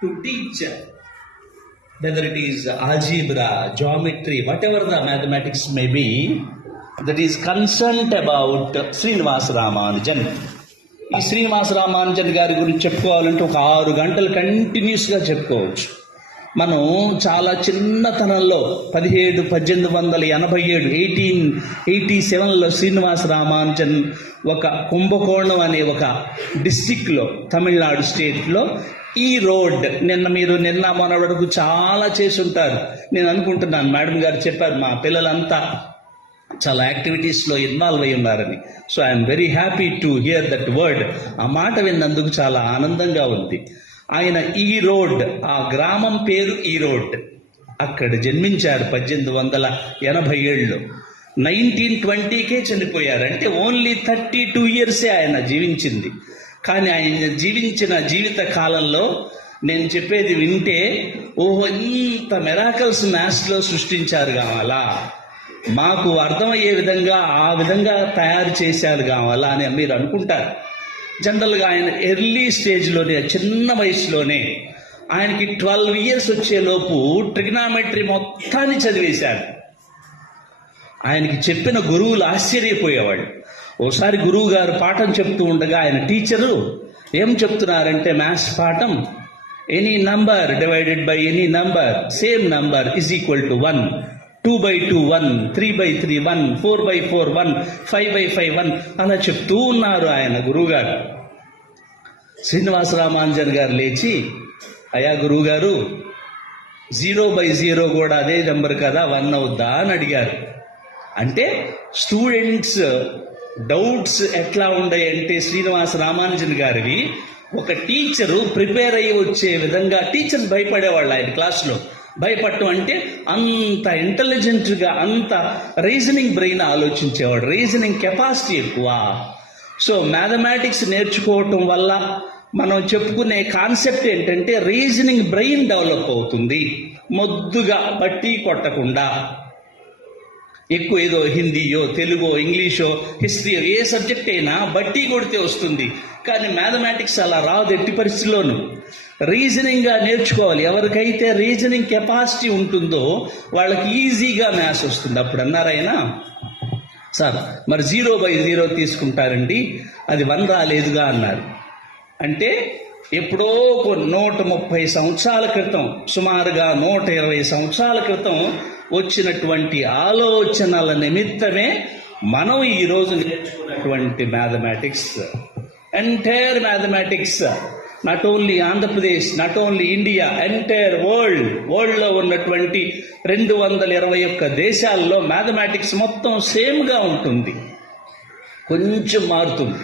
to teach, whether it is algebra, geometry, whatever the mathematics may be, that is concerned about Srinivasa Ramanujan. ఈ శ్రీనివాస రామానుజన్ గారి గురించి చెప్పుకోవాలంటే ఒక 6 గంటలు కంటిన్యూస్గా చెప్పుకోవచ్చు. మనం చాలా చిన్నతనంలో 1887లో శ్రీనివాస రామానుజన్ ఒక కుంభకోణం అనే ఒక డిస్టిక్లో, తమిళనాడు స్టేట్లో, ఈ రోడ్ నిన్న మొన్న వరకు చాలా చేసి ఉంటారు. నేను అనుకుంటున్నాను, మేడం గారు చెప్పారు మా పిల్లలంతా చాలా యాక్టివిటీస్లో ఇన్వాల్వ్ అయి ఉన్నారని. So I'm very happy to hear that word. ఆ మాట విన్నందుకు చాలా ఆనందంగా ఉంది. ఆయన ఈ రోడ్, ఆ గ్రామం పేరు ఈ రోడ్, అక్కడ జన్మించారు 1887లో. 1920కే చనిపోయారు. అంటే ఓన్లీ 32 ఇయర్సే ఆయన జీవించింది. కానీ ఆయన జీవించిన జీవిత కాలంలో నేను చెప్పేది వింటే, ఓహో ఇంత మెరాకల్స్ మ్యాథ్స్లో సృష్టించారు కావాలా, మాకు అర్థమయ్యే విధంగా ఆ విధంగా తయారు చేశారు కావాలా అని మీరు అనుకుంటారు. జనరల్గా ఆయన ఎర్లీ స్టేజ్లోనే, చిన్న వయసులోనే, ఆయనకి 12 ఇయర్స్ వచ్చేలోపు ట్రిగ్నామెట్రీ మొత్తాన్ని చదివేశారు. ఆయనకి చెప్పిన గురువులు ఆశ్చర్యపోయేవాళ్ళు. ఓసారి గురువు గారు పాఠం చెప్తూ ఉండగా ఆయన టీచరు ఏం చెప్తున్నారంటే, మ్యాథ్స్ పాఠం, any number divided by any number, same number is equal to 1, 2/2 1, 3/3 1, 4/4 1, 5/5 1 అలా చెప్తూ ఉన్నారు ఆయన గురువుగారు. శ్రీనివాస రామానుజన్ గారు లేచి, అయ్యా గురువుగారు, 0/0 కూడా అదే నెంబర్ కదా, 1 అవుద్దా అని అడిగారు. అంటే స్టూడెంట్స్ డౌట్స్ ఎట్లా ఉన్నాయంటే, శ్రీనివాస రామానుజన్ గారివి ఒక టీచరు ప్రిపేర్ అయ్యి వచ్చే విధంగా, టీచర్స్ భయపడేవాళ్ళు ఆయన క్లాస్లో. భయపడటం అంటే అంత ఇంటెలిజెంట్గా, అంత రీజనింగ్ బ్రెయిన్ ఆలోచించేవాడు, రీజనింగ్ కెపాసిటీ ఎక్కువ. సో మ్యాథమెటిక్స్ నేర్చుకోవటం వల్ల మనం చెప్పుకునే కాన్సెప్ట్ ఏంటంటే, రీజనింగ్ బ్రెయిన్ డెవలప్ అవుతుంది. మొద్దుగా బట్టి కొట్టకుండా, ఎక్కువ ఏదో హిందీయో, తెలుగో, ఇంగ్లీషో, హిస్టరీయో, ఏ సబ్జెక్ట్ అయినా బట్టి కొడితే వస్తుంది. కానీ మ్యాథమెటిక్స్ అలా రాదు ఎట్టి పరిస్థితుల్లోనూ. రీజనింగ్గా నేర్చుకోవాలి. ఎవరికైతే రీజనింగ్ కెపాసిటీ ఉంటుందో వాళ్ళకి ఈజీగా మ్యాథ్స్ వస్తుంది. అప్పుడు అన్నారైనా, సార్ మరి 0/0 తీసుకుంటారండి, అది 1 రాలేదుగా అన్నారు. అంటే ఎప్పుడో 130 సంవత్సరాల క్రితం, సుమారుగా 120 సంవత్సరాల క్రితం వచ్చినటువంటి ఆలోచనల నిమిత్తమే మనం ఈరోజు నేర్చుకున్నటువంటి mathematics, entire mathematics, not only Andhra Pradesh, not only India, entire వరల్డ్లో ఉన్నటువంటి 221 దేశాల్లో మ్యాథమెటిక్స్ మొత్తం సేమ్గా ఉంటుంది, కొంచెం మారుతుంది.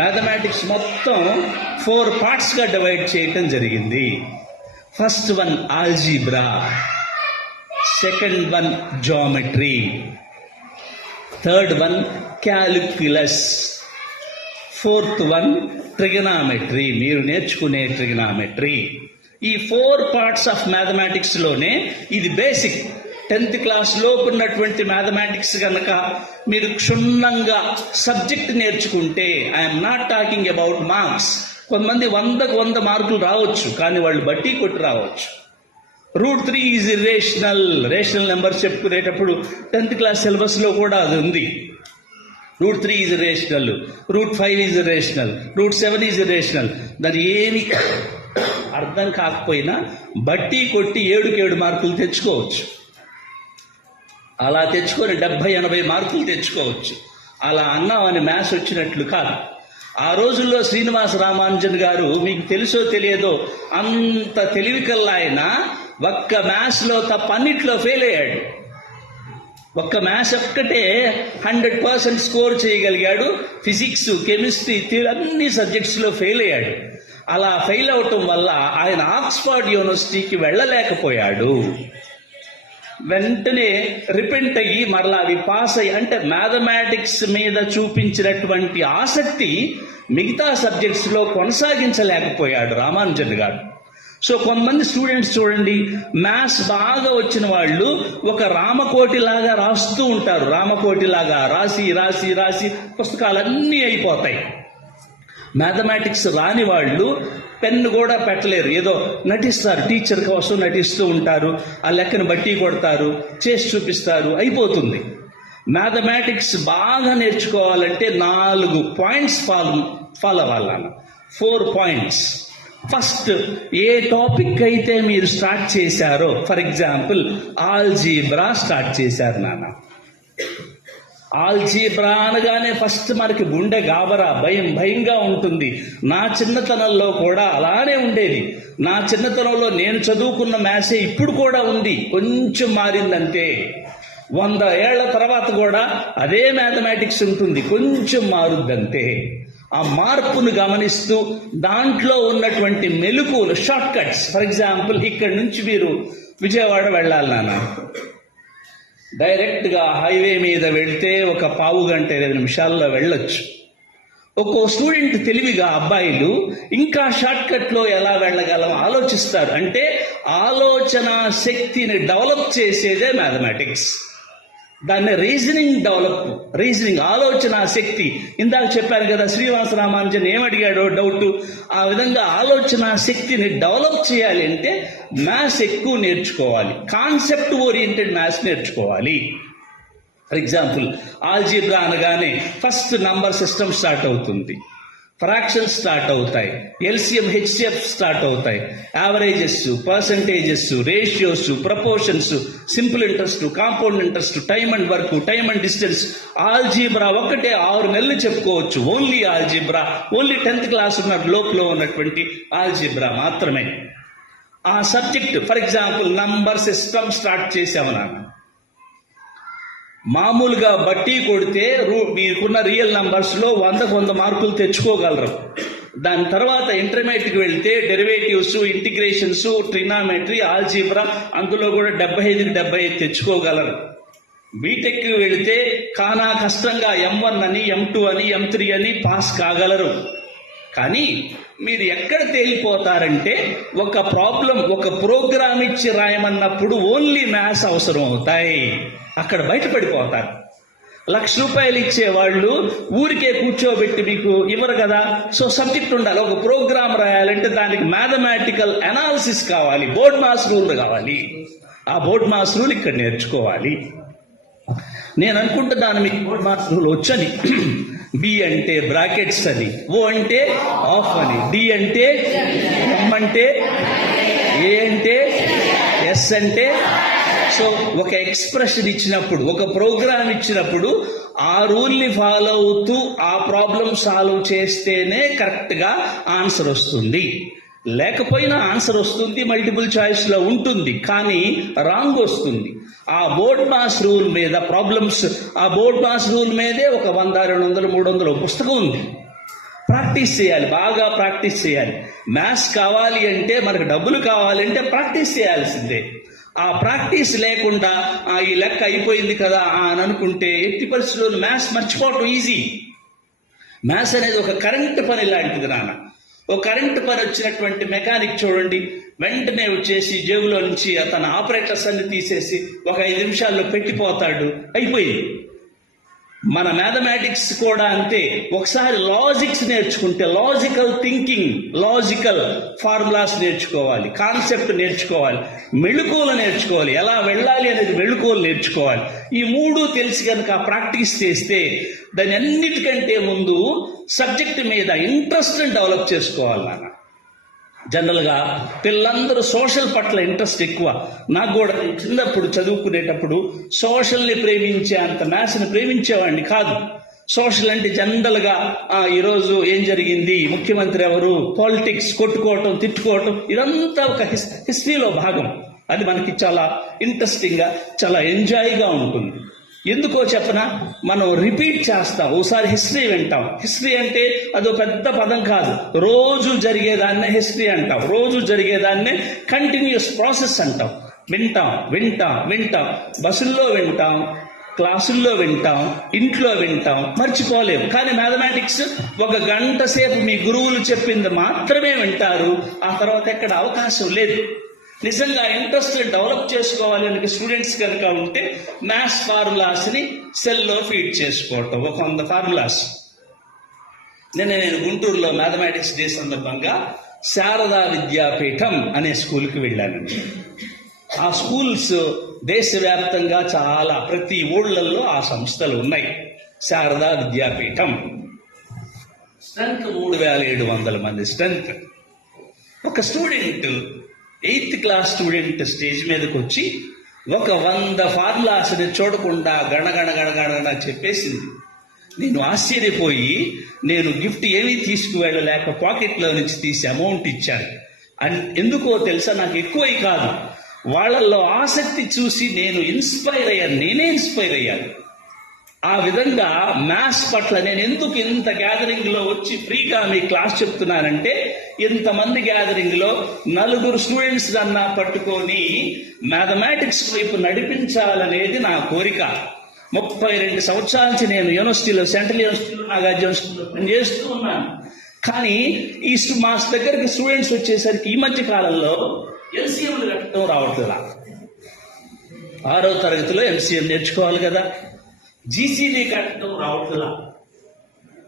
మ్యాథమెటిక్స్ మొత్తం 4 పార్ట్స్గా డివైడ్ చేయటం జరిగింది. First one algebra, second one geometry, third one calculus, fourth one trigonometry, మీరు నేర్చుకునే ట్రిగనామెట్రీ. ఈ 4 పార్ట్స్ ఆఫ్ మ్యాథమెటిక్స్లోనే ఇది బేసిక్. 10th క్లాస్లో ఉన్నటువంటి మ్యాథమెటిక్స్ కనుక మీరు క్షుణ్ణంగా సబ్జెక్ట్ నేర్చుకుంటే, I'm not talking about marks. కొంతమంది 100కు 100 మార్కులు రావచ్చు, కానీ వాళ్ళు బట్టి కొట్టి రావచ్చు. √3 ఈజ్ ఇర్రేషనల్. రేషనల్ నెంబర్స్ చెప్పుకునేటప్పుడు 10th క్లాస్ సిలబస్లో కూడా అది ఉంది. √3 is irrational, √5 is irrational, √7 is irrational. దాని ఏమి అర్థం కాకపోయినా బట్టి కొట్టి 7కి 7 మార్కులు తెచ్చుకోవచ్చు. అలా తెచ్చుకొని 70-80 మార్కులు తెచ్చుకోవచ్చు. అలా అన్నామని మ్యాథ్స్ వచ్చినట్లు కాదు. ఆ రోజుల్లో శ్రీనివాస రామానుజన్ గారు, మీకు తెలుసో తెలియదో, అంత తెలివి కల్లా ఆయన ఒక్క మ్యాథ్స్లో తప్ప అన్నిట్లో ఫెయిల్ అయ్యాడు. ఒక్క మ్యాథ్స్ ఒక్కటే 100% స్కోర్ చేయగలిగాడు. ఫిజిక్స్, కెమిస్ట్రీ, అన్ని సబ్జెక్ట్స్లో ఫెయిల్ అయ్యాడు. అలా ఫెయిల్ అవటం వల్ల ఆయన ఆక్స్ఫర్డ్ యూనివర్సిటీకి వెళ్ళలేకపోయాడు. వెంటనే రిపెంట్ అయ్యి మరలా అవి పాస్ అయ్యి, అంటే మ్యాథమెటిక్స్ మీద చూపించినటువంటి ఆసక్తి మిగతా సబ్జెక్ట్స్లో కొనసాగించలేకపోయాడు రామానుజన్ గారు. సో కొంతమంది స్టూడెంట్స్ చూడండి, మ్యాథ్స్ బాగా వచ్చిన వాళ్ళు ఒక రామకోటిలాగా రాస్తూ ఉంటారు. రామకోటిలాగా రాసి రాసి రాసి పుస్తకాలన్నీ అయిపోతాయి. మ్యాథమెటిక్స్ రాని వాళ్ళు పెన్ను కూడా పెట్టలేరు, ఏదో నటిస్తారు, టీచర్ కోసం నటిస్తూ ఉంటారు, ఆ లెక్కను బట్టి కొడతారు, చేసి చూపిస్తారు, అయిపోతుంది. మ్యాథమెటిక్స్ బాగా నేర్చుకోవాలంటే 4 పాయింట్స్ ఫాలో అవ్వాలన్న. 4 పాయింట్స్. ఫస్ట్, ఏ టాపిక్ అయితే మీరు స్టార్ట్ చేశారో, ఫర్ ఎగ్జాంపుల్ ఆల్జీబ్రా స్టార్ట్ చేశారు నాన్న. ఆల్జీబ్రా అనగానే ఫస్ట్ మనకి గుండె గాబరా, భయంగా ఉంటుంది. నా చిన్నతనంలో కూడా అలానే ఉండేది. నా చిన్నతనంలో నేను చదువుకున్న మ్యాథ్సే ఇప్పుడు కూడా ఉంది, కొంచెం మారిందంతే. 100 ఏళ్ల తర్వాత కూడా అదే మ్యాథమెటిక్స్ ఉంటుంది, కొంచెం మారుద్దంతే. ఆ మార్పును గమనిస్తూ దాంట్లో ఉన్నటువంటి మెలకువలు, షార్ట్ కట్స్. ఫర్ ఎగ్జాంపుల్, ఇక్కడి నుంచి మీరు విజయవాడ వెళ్ళాలి నాన్న. డైరెక్ట్గా హైవే మీద వెళ్తే ఒక పావు గంట 20 నిమిషాల్లో వెళ్ళొచ్చు. ఒక్కో స్టూడెంట్ తెలివిగా అబ్బాయిలు ఇంకా షార్ట్ కట్లో ఎలా వెళ్ళగలం ఆలోచిస్తారు. అంటే ఆలోచన శక్తిని డెవలప్ చేసేదే మ్యాథమెటిక్స్. దాన్ని రీజనింగ్ ఆలోచన శక్తి. ఇందాక చెప్పారు కదా, శ్రీనివాస రామానుజన్ ఏమడిగాడో డౌట్. ఆ విధంగా ఆలోచన శక్తిని డెవలప్ చేయాలి అంటే మ్యాథ్స్ ఎక్కువ నేర్చుకోవాలి, కాన్సెప్ట్ ఓరియంటెడ్ మ్యాథ్స్ నేర్చుకోవాలి. ఫర్ ఎగ్జాంపుల్, ఆల్జీబ్రా అనగానే ఫస్ట్ నంబర్ సిస్టమ్ స్టార్ట్ అవుతుంది, ఫ్రాక్షన్స్ స్టార్ట్ అవుతాయి, ఎల్సిఎం హెచ్సిఎఫ్ స్టార్ట్ అవుతాయి, averages, percentages, ratios, proportions, simple interest, compound interest, time and work, time and distance. Algebra ఒక్కటే 6 నెలలు చెప్పుకోవచ్చు. Only algebra, only 10th class ఉన్న లోపల ఉన్నటువంటి ఆల్జీబ్రా మాత్రమే. ఆ subject, for example number system start చేసాము నాన్న. మామూలుగా బట్టి కొడితే మీకున్న రియల్ నంబర్స్లో 100 మార్కులు తెచ్చుకోగలరు. దాని తర్వాత ఇంటర్మీడియట్కి వెళ్తే డెరివేటివ్స్, ఇంటిగ్రేషన్స్, ట్రిగ్నామెట్రీ, ఆల్జీబ్రా, అందులో కూడా 75 తెచ్చుకోగలరు. బీటెక్కి వెళితే కానా కష్టంగా M1 అని, M2 అని, M3 అని పాస్ కాగలరు. కానీ మీరు ఎక్కడ తేలిపోతారంటే, ఒక ప్రాబ్లం, ఒక ప్రోగ్రామ్ ఇచ్చి రాయమన్నప్పుడు ఓన్లీ మ్యాథ్స్ అవసరం అవుతాయి, అక్కడ బయటపడిపోతారు. ₹1,00,000 ఇచ్చేవాళ్ళు ఊరికే కూర్చోబెట్టి మీకు ఇవ్వరు కదా. సో సబ్జెక్ట్ ఉండాలి. ఒక ప్రోగ్రామ్ రాయాలంటే దానికి మ్యాథమెటికల్ అనాలిసిస్ కావాలి, బోర్డ్ మాస్ రూల్ కావాలి. ఆ బోర్డ్ మాస్ రూల్ ఇక్కడ నేర్చుకోవాలి. నేను అనుకుంటున్నాను మీకు బోర్డ్ మాస్ రూల్ వచ్చని. బి అంటే బ్రాకెట్స్ అని, ఓ అంటే ఆఫ్ అని, డి అంటే ఎం అంటే, ఏ అంటే ఎస్ అంటే. సో ఒక ఎక్స్ప్రెషన్ ఇచ్చినప్పుడు, ఒక ప్రోగ్రామ్ ఇచ్చినప్పుడు ఆ రూల్ని ఫాలో అవుతూ ఆ ప్రాబ్లం సాల్వ్ చేస్తేనే కరెక్ట్గా ఆన్సర్ వస్తుంది. లేకపోయినా ఆన్సర్ వస్తుంది, మల్టిపుల్ చాయిస్లో ఉంటుంది, కానీ రాంగ్ వస్తుంది. ఆ బోర్డ్ మాస్ రూల్ మీద ప్రాబ్లమ్స్, ఆ బోర్డ్ మాస్ రూల్ మీదే ఒక 100, 200, 300 పుస్తకం ఉంది. ప్రాక్టీస్ చేయాలి, బాగా ప్రాక్టీస్ చేయాలి. మ్యాథ్స్ కావాలి అంటే, మనకు డబ్బులు కావాలంటే ప్రాక్టీస్ చేయాల్సిందే. ఆ ప్రాక్టీస్ లేకుండా ఈ లెక్క అయిపోయింది కదా అని అనుకుంటే ఎట్టి పరిస్థితుల్లో మ్యాథ్స్ మర్చిపోవటం ఈజీ. మ్యాథ్స్ అనేది ఒక కరెంట్ పని లాంటిది నాన్న. ఒక కరెంట్ పని వచ్చినటువంటి మెకానిక్ చూడండి, వెంటనే వచ్చేసి జేబులో నుంచి తన ఆపరేటర్స్ అన్ని తీసేసి ఒక 5 నిమిషాల్లో పెట్టిపోతాడు, అయిపోయింది. మన మ్యాథమెటిక్స్ కూడా అంతే. ఒకసారి లాజిక్స్ నేర్చుకుంటే, లాజికల్ థింకింగ్, లాజికల్ ఫార్ములాస్ నేర్చుకోవాలి, కాన్సెప్ట్ నేర్చుకోవాలి, మెళుకువలు నేర్చుకోవాలి, ఎలా వెళ్ళాలి అనేది మెళుకువలు నేర్చుకోవాలి. ఈ 3 తెలిసి కనుక ప్రాక్టీస్ చేస్తే, దాని అన్నిటికంటే ముందు సబ్జెక్ట్ మీద ఇంట్రెస్ట్ డెవలప్ చేసుకోవాలి నాన్న. జనరల్గా పిల్లలందరూ సోషల్ పట్ల ఇంట్రెస్ట్ ఎక్కువ. నాకు కూడా చిన్నప్పుడు చదువుకునేటప్పుడు సోషల్ని ప్రేమించే అంత మ్యాథ్స్ని ప్రేమించేవాడిని కాదు. సోషల్ అంటే జనరల్గా ఈరోజు ఏం జరిగింది, ముఖ్యమంత్రి ఎవరు, పాలిటిక్స్, కొట్టుకోవటం, తిట్టుకోవటం, ఇదంతా ఒక హిస్టరీలో భాగం. అది మనకి చాలా ఇంట్రెస్టింగ్గా, చాలా ఎంజాయ్గా ఉంటుంది. ఎందుకో చెప్పనా, మనం రిపీట్ చేస్తాం, ఓసారి హిస్టరీ వింటాం. హిస్టరీ అంటే అదో పెద్ద పదం కాదు, రోజు జరిగేదాన్నే హిస్టరీ అంటాం. రోజు జరిగేదాన్నే కంటిన్యూస్ ప్రాసెస్ అంటాం. వింటాం, బస్సుల్లో వింటాం, క్లాసుల్లో వింటాం, ఇంట్లో వింటాం, మర్చిపోలేము. కానీ మ్యాథమెటిక్స్ 1 గంట సేపు మీ గురువులు చెప్పింది మాత్రమే వింటారు, ఆ తర్వాత ఎక్కడ అవకాశం లేదు. నిజంగా ఇంట్రెస్ట్ డెవలప్ చేసుకోవాలి అని స్టూడెంట్స్ కనుక ఉంటే మ్యాథ్స్ ఫార్ములాస్ని సెల్లో ఫీడ్ చేసుకోవటం, ఒక 100 ఫార్ములాస్. నేను గుంటూరులో మ్యాథమెటిక్స్ డే సందర్భంగా శారదా విద్యాపీఠం అనే స్కూల్కి వెళ్ళానండి. ఆ స్కూల్స్ దేశవ్యాప్తంగా చాలా ప్రతి ఊళ్ళల్లో ఆ సంస్థలు ఉన్నాయి. శారదా విద్యాపీఠం స్ట్రెంత్ 3700 మంది స్ట్రెంత్. ఒక student 8th class student stage మీదకి వచ్చి ఒక 100 ఫార్ములాస్ని చూడకుండా గణగణ చెప్పేసింది. నేను ఆశ్చర్యపోయి నేను గిఫ్ట్ ఏమీ తీసుకువెళ్ళలేక పాకెట్లో నుంచి తీసి అమౌంట్ ఇచ్చాను. ఎందుకో తెలుసా, నాకు ఎక్కువై కాదు, వాళ్ళల్లో ఆసక్తి చూసి నేను నేనే ఇన్స్పైర్ అయ్యాను. ఆ విధంగా మ్యాథ్స్ పట్ల నేను ఎందుకు ఇంత గ్యాదరింగ్లో వచ్చి ఫ్రీగా మీ క్లాస్ చెప్తున్నానంటే, ఇంతమంది గ్యాదరింగ్లో 4 స్టూడెంట్స్ అన్నా పట్టుకొని మ్యాథమెటిక్స్ వైపు నడిపించాలనేది నా కోరిక. 32 సంవత్సరాల నుంచి నేను యూనివర్సిటీలో, సెంట్రల్ యూనివర్సిటీలో, నాగార్జున యూనివర్సిటీలో పనిచేస్తూ ఉన్నాను. కానీ మా దగ్గరికి స్టూడెంట్స్ వచ్చేసరికి ఈ మధ్య కాలంలో ఎల్సీఎంలు కట్టడం రావట్లా. 6వ తరగతిలో ఎల్సీఎం నేర్చుకోవాలి కదా, జీసీడీ కట్టడం రావట్లా.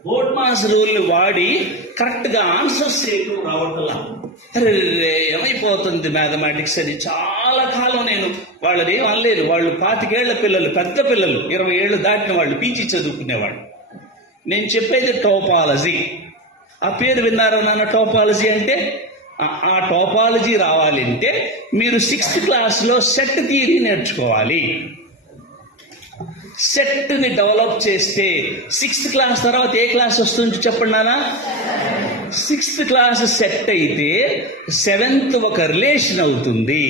బోర్డ్ మాస్ రూల్ని వాడి కరెక్ట్గా ఆన్సర్స్ చేయడం రావట్లా. అరే ఏమైపోతుంది మ్యాథమెటిక్స్ అని చాలా కాలం నేను వాళ్ళని ఏం అనలేదు. వాళ్ళు 25 ఏళ్ల పిల్లలు, పెద్ద పిల్లలు, 20 ఏళ్ళు దాటిన వాళ్ళు, పీజీ చదువుకునేవాళ్ళు. నేను చెప్పేది టోపాలజీ. ఆ పేరు విన్నారా నాన్న? టోపాలజీ అంటే, ఆ టోపాలజీ రావాలంటే మీరు 6th క్లాస్లో సెట్ థియరీ నేర్చుకోవాలి. సెట్ని డెవలప్ చేస్తే 6th క్లాస్ తర్వాత ఏ క్లాస్ వస్తుంది చెప్పండి నాన్న? 6th క్లాస్ సెట్ అయితే 7th ఒక రిలేషన్ అవుతుంది.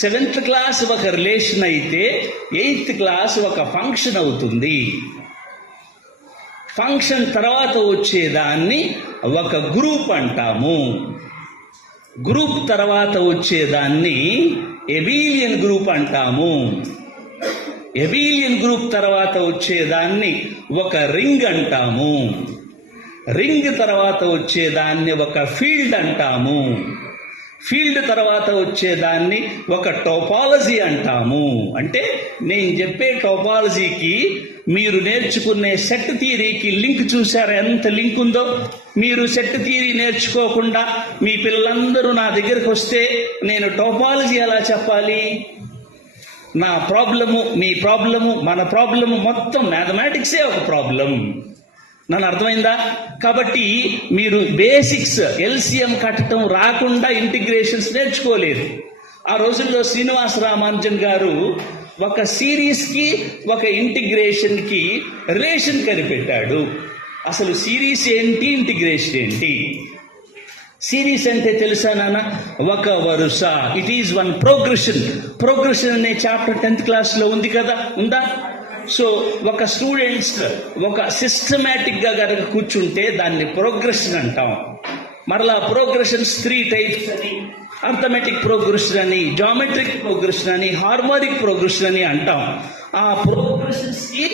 7th క్లాస్ ఒక రిలేషన్ అయితే 8th క్లాస్ ఒక ఫంక్షన్ అవుతుంది. ఫంక్షన్ తర్వాత వచ్చేదాన్ని ఒక గ్రూప్ అంటాము. గ్రూప్ తర్వాత వచ్చేదాన్ని ఎబీలియన్ గ్రూప్ అంటాము. ఎబీలియన్ గ్రూప్ తర్వాత వచ్చేదాన్ని ఒక రింగ్ అంటాము. రింగ్ తర్వాత వచ్చేదాన్ని ఒక ఫీల్డ్ అంటాము. ఫీల్డ్ తర్వాత వచ్చేదాన్ని ఒక టోపాలజీ అంటాము. అంటే నేను చెప్పే టోపాలజీకి మీరు నేర్చుకునే సెట్ థియరీకి లింక్ చూసారా? ఎంత లింక్ ఉందో. మీరు సెట్ థియరీ నేర్చుకోకుండా మీ పిల్లలందరూ నా దగ్గరకు వస్తే నేను టోపాలజీ ఎలా చెప్పాలి? నా ప్రాబ్లము, మీ ప్రాబ్లము, మన ప్రాబ్లము మొత్తం మ్యాథమెటిక్సే ఒక ప్రాబ్లం. నన్ను అర్థమైందా? కాబట్టి మీరు బేసిక్స్ ఎల్సిఎం కట్టడం రాకుండా ఇంటిగ్రేషన్స్ నేర్చుకోలేదు. ఆ రోజుల్లో శ్రీనివాస రామానుజన్ గారు ఒక సిరీస్కి ఒక ఇంటిగ్రేషన్కి రిలేషన్ కనిపెట్టాడు. అసలు సిరీస్ ఏంటి, ఇంటిగ్రేషన్ ఏంటి? సిరీస్ అంటే తెలుసా నాన్న? ఒక వరుస. It is one progression. Progression అనే చాప్టర్ 10th క్లాస్లో ఉంది కదా, ఉందా? సో ఒక స్టూడెంట్స్ ఒక సిస్టమేటిక్గా కనుక కూర్చుంటే దాన్ని ప్రోగ్రెషన్ అంటాం. మరలా ప్రోగ్రెషన్స్ 3 టైప్స్ అని, అర్థమెటిక్ ప్రోగ్రెషన్ అని, జామెట్రిక్ ప్రోగ్రెషన్ అని, హార్మోనిక్ ప్రోగ్రెషన్ అని అంటాం. ఆ ప్రోగ్రెషన్స్ కి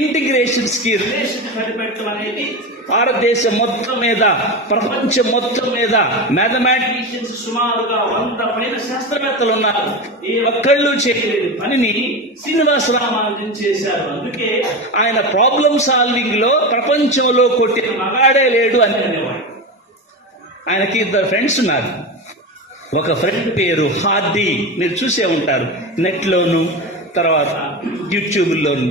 ఇంటిగ్రేషన్స్ కి రిలేషన్ కనిపెట్టడం అనేది భారతదేశం మొత్తం మీద, ప్రపంచం మొత్తం మీద మ్యాథమెటిషియన్స్ సుమారుగా 100 పైన శాస్త్రవేత్తలు ఉన్నారు. ఏ ఒక్కళ్ళు చేయలేని పనిని శ్రీనివాస రామానుజన్ చేశారు. అందుకే ఆయన ప్రాబ్లమ్ సాల్వింగ్ లో ప్రపంచంలో కొట్టిన మగాడే లేడు అని అనేవాడు. ఆయనకి 2 ఫ్రెండ్స్ ఉన్నారు. ఒక ఫ్రెండ్ పేరు హార్డీ, మీరు చూసే ఉంటారు నెట్లోను, తర్వాత యూట్యూబ్లోను.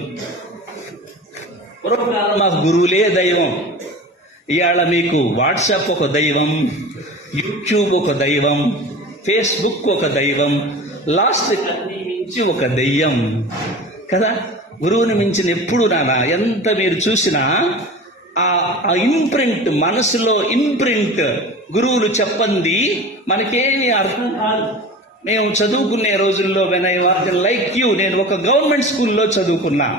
పూర్వకాలం మాకు గురువులే దైవం. ఇవాళ మీకు వాట్సాప్ ఒక దైవం, యూట్యూబ్ ఒక దైవం, ఫేస్బుక్ ఒక దైవం, లాస్ట్ అన్ని మించి ఒక దెయ్యం కదా. గురువుని మించిన ఎప్పుడు నానా ఎంత మీరు చూసినా ఆ ఇంప్రింట్, మనసులో ఇంప్రింట్, గురువులు చెప్పంది మనకేమీ అర్థం కాదు. మేము చదువుకునే రోజుల్లో when I was like you, నేను ఒక గవర్నమెంట్ స్కూల్లో చదువుకున్నా.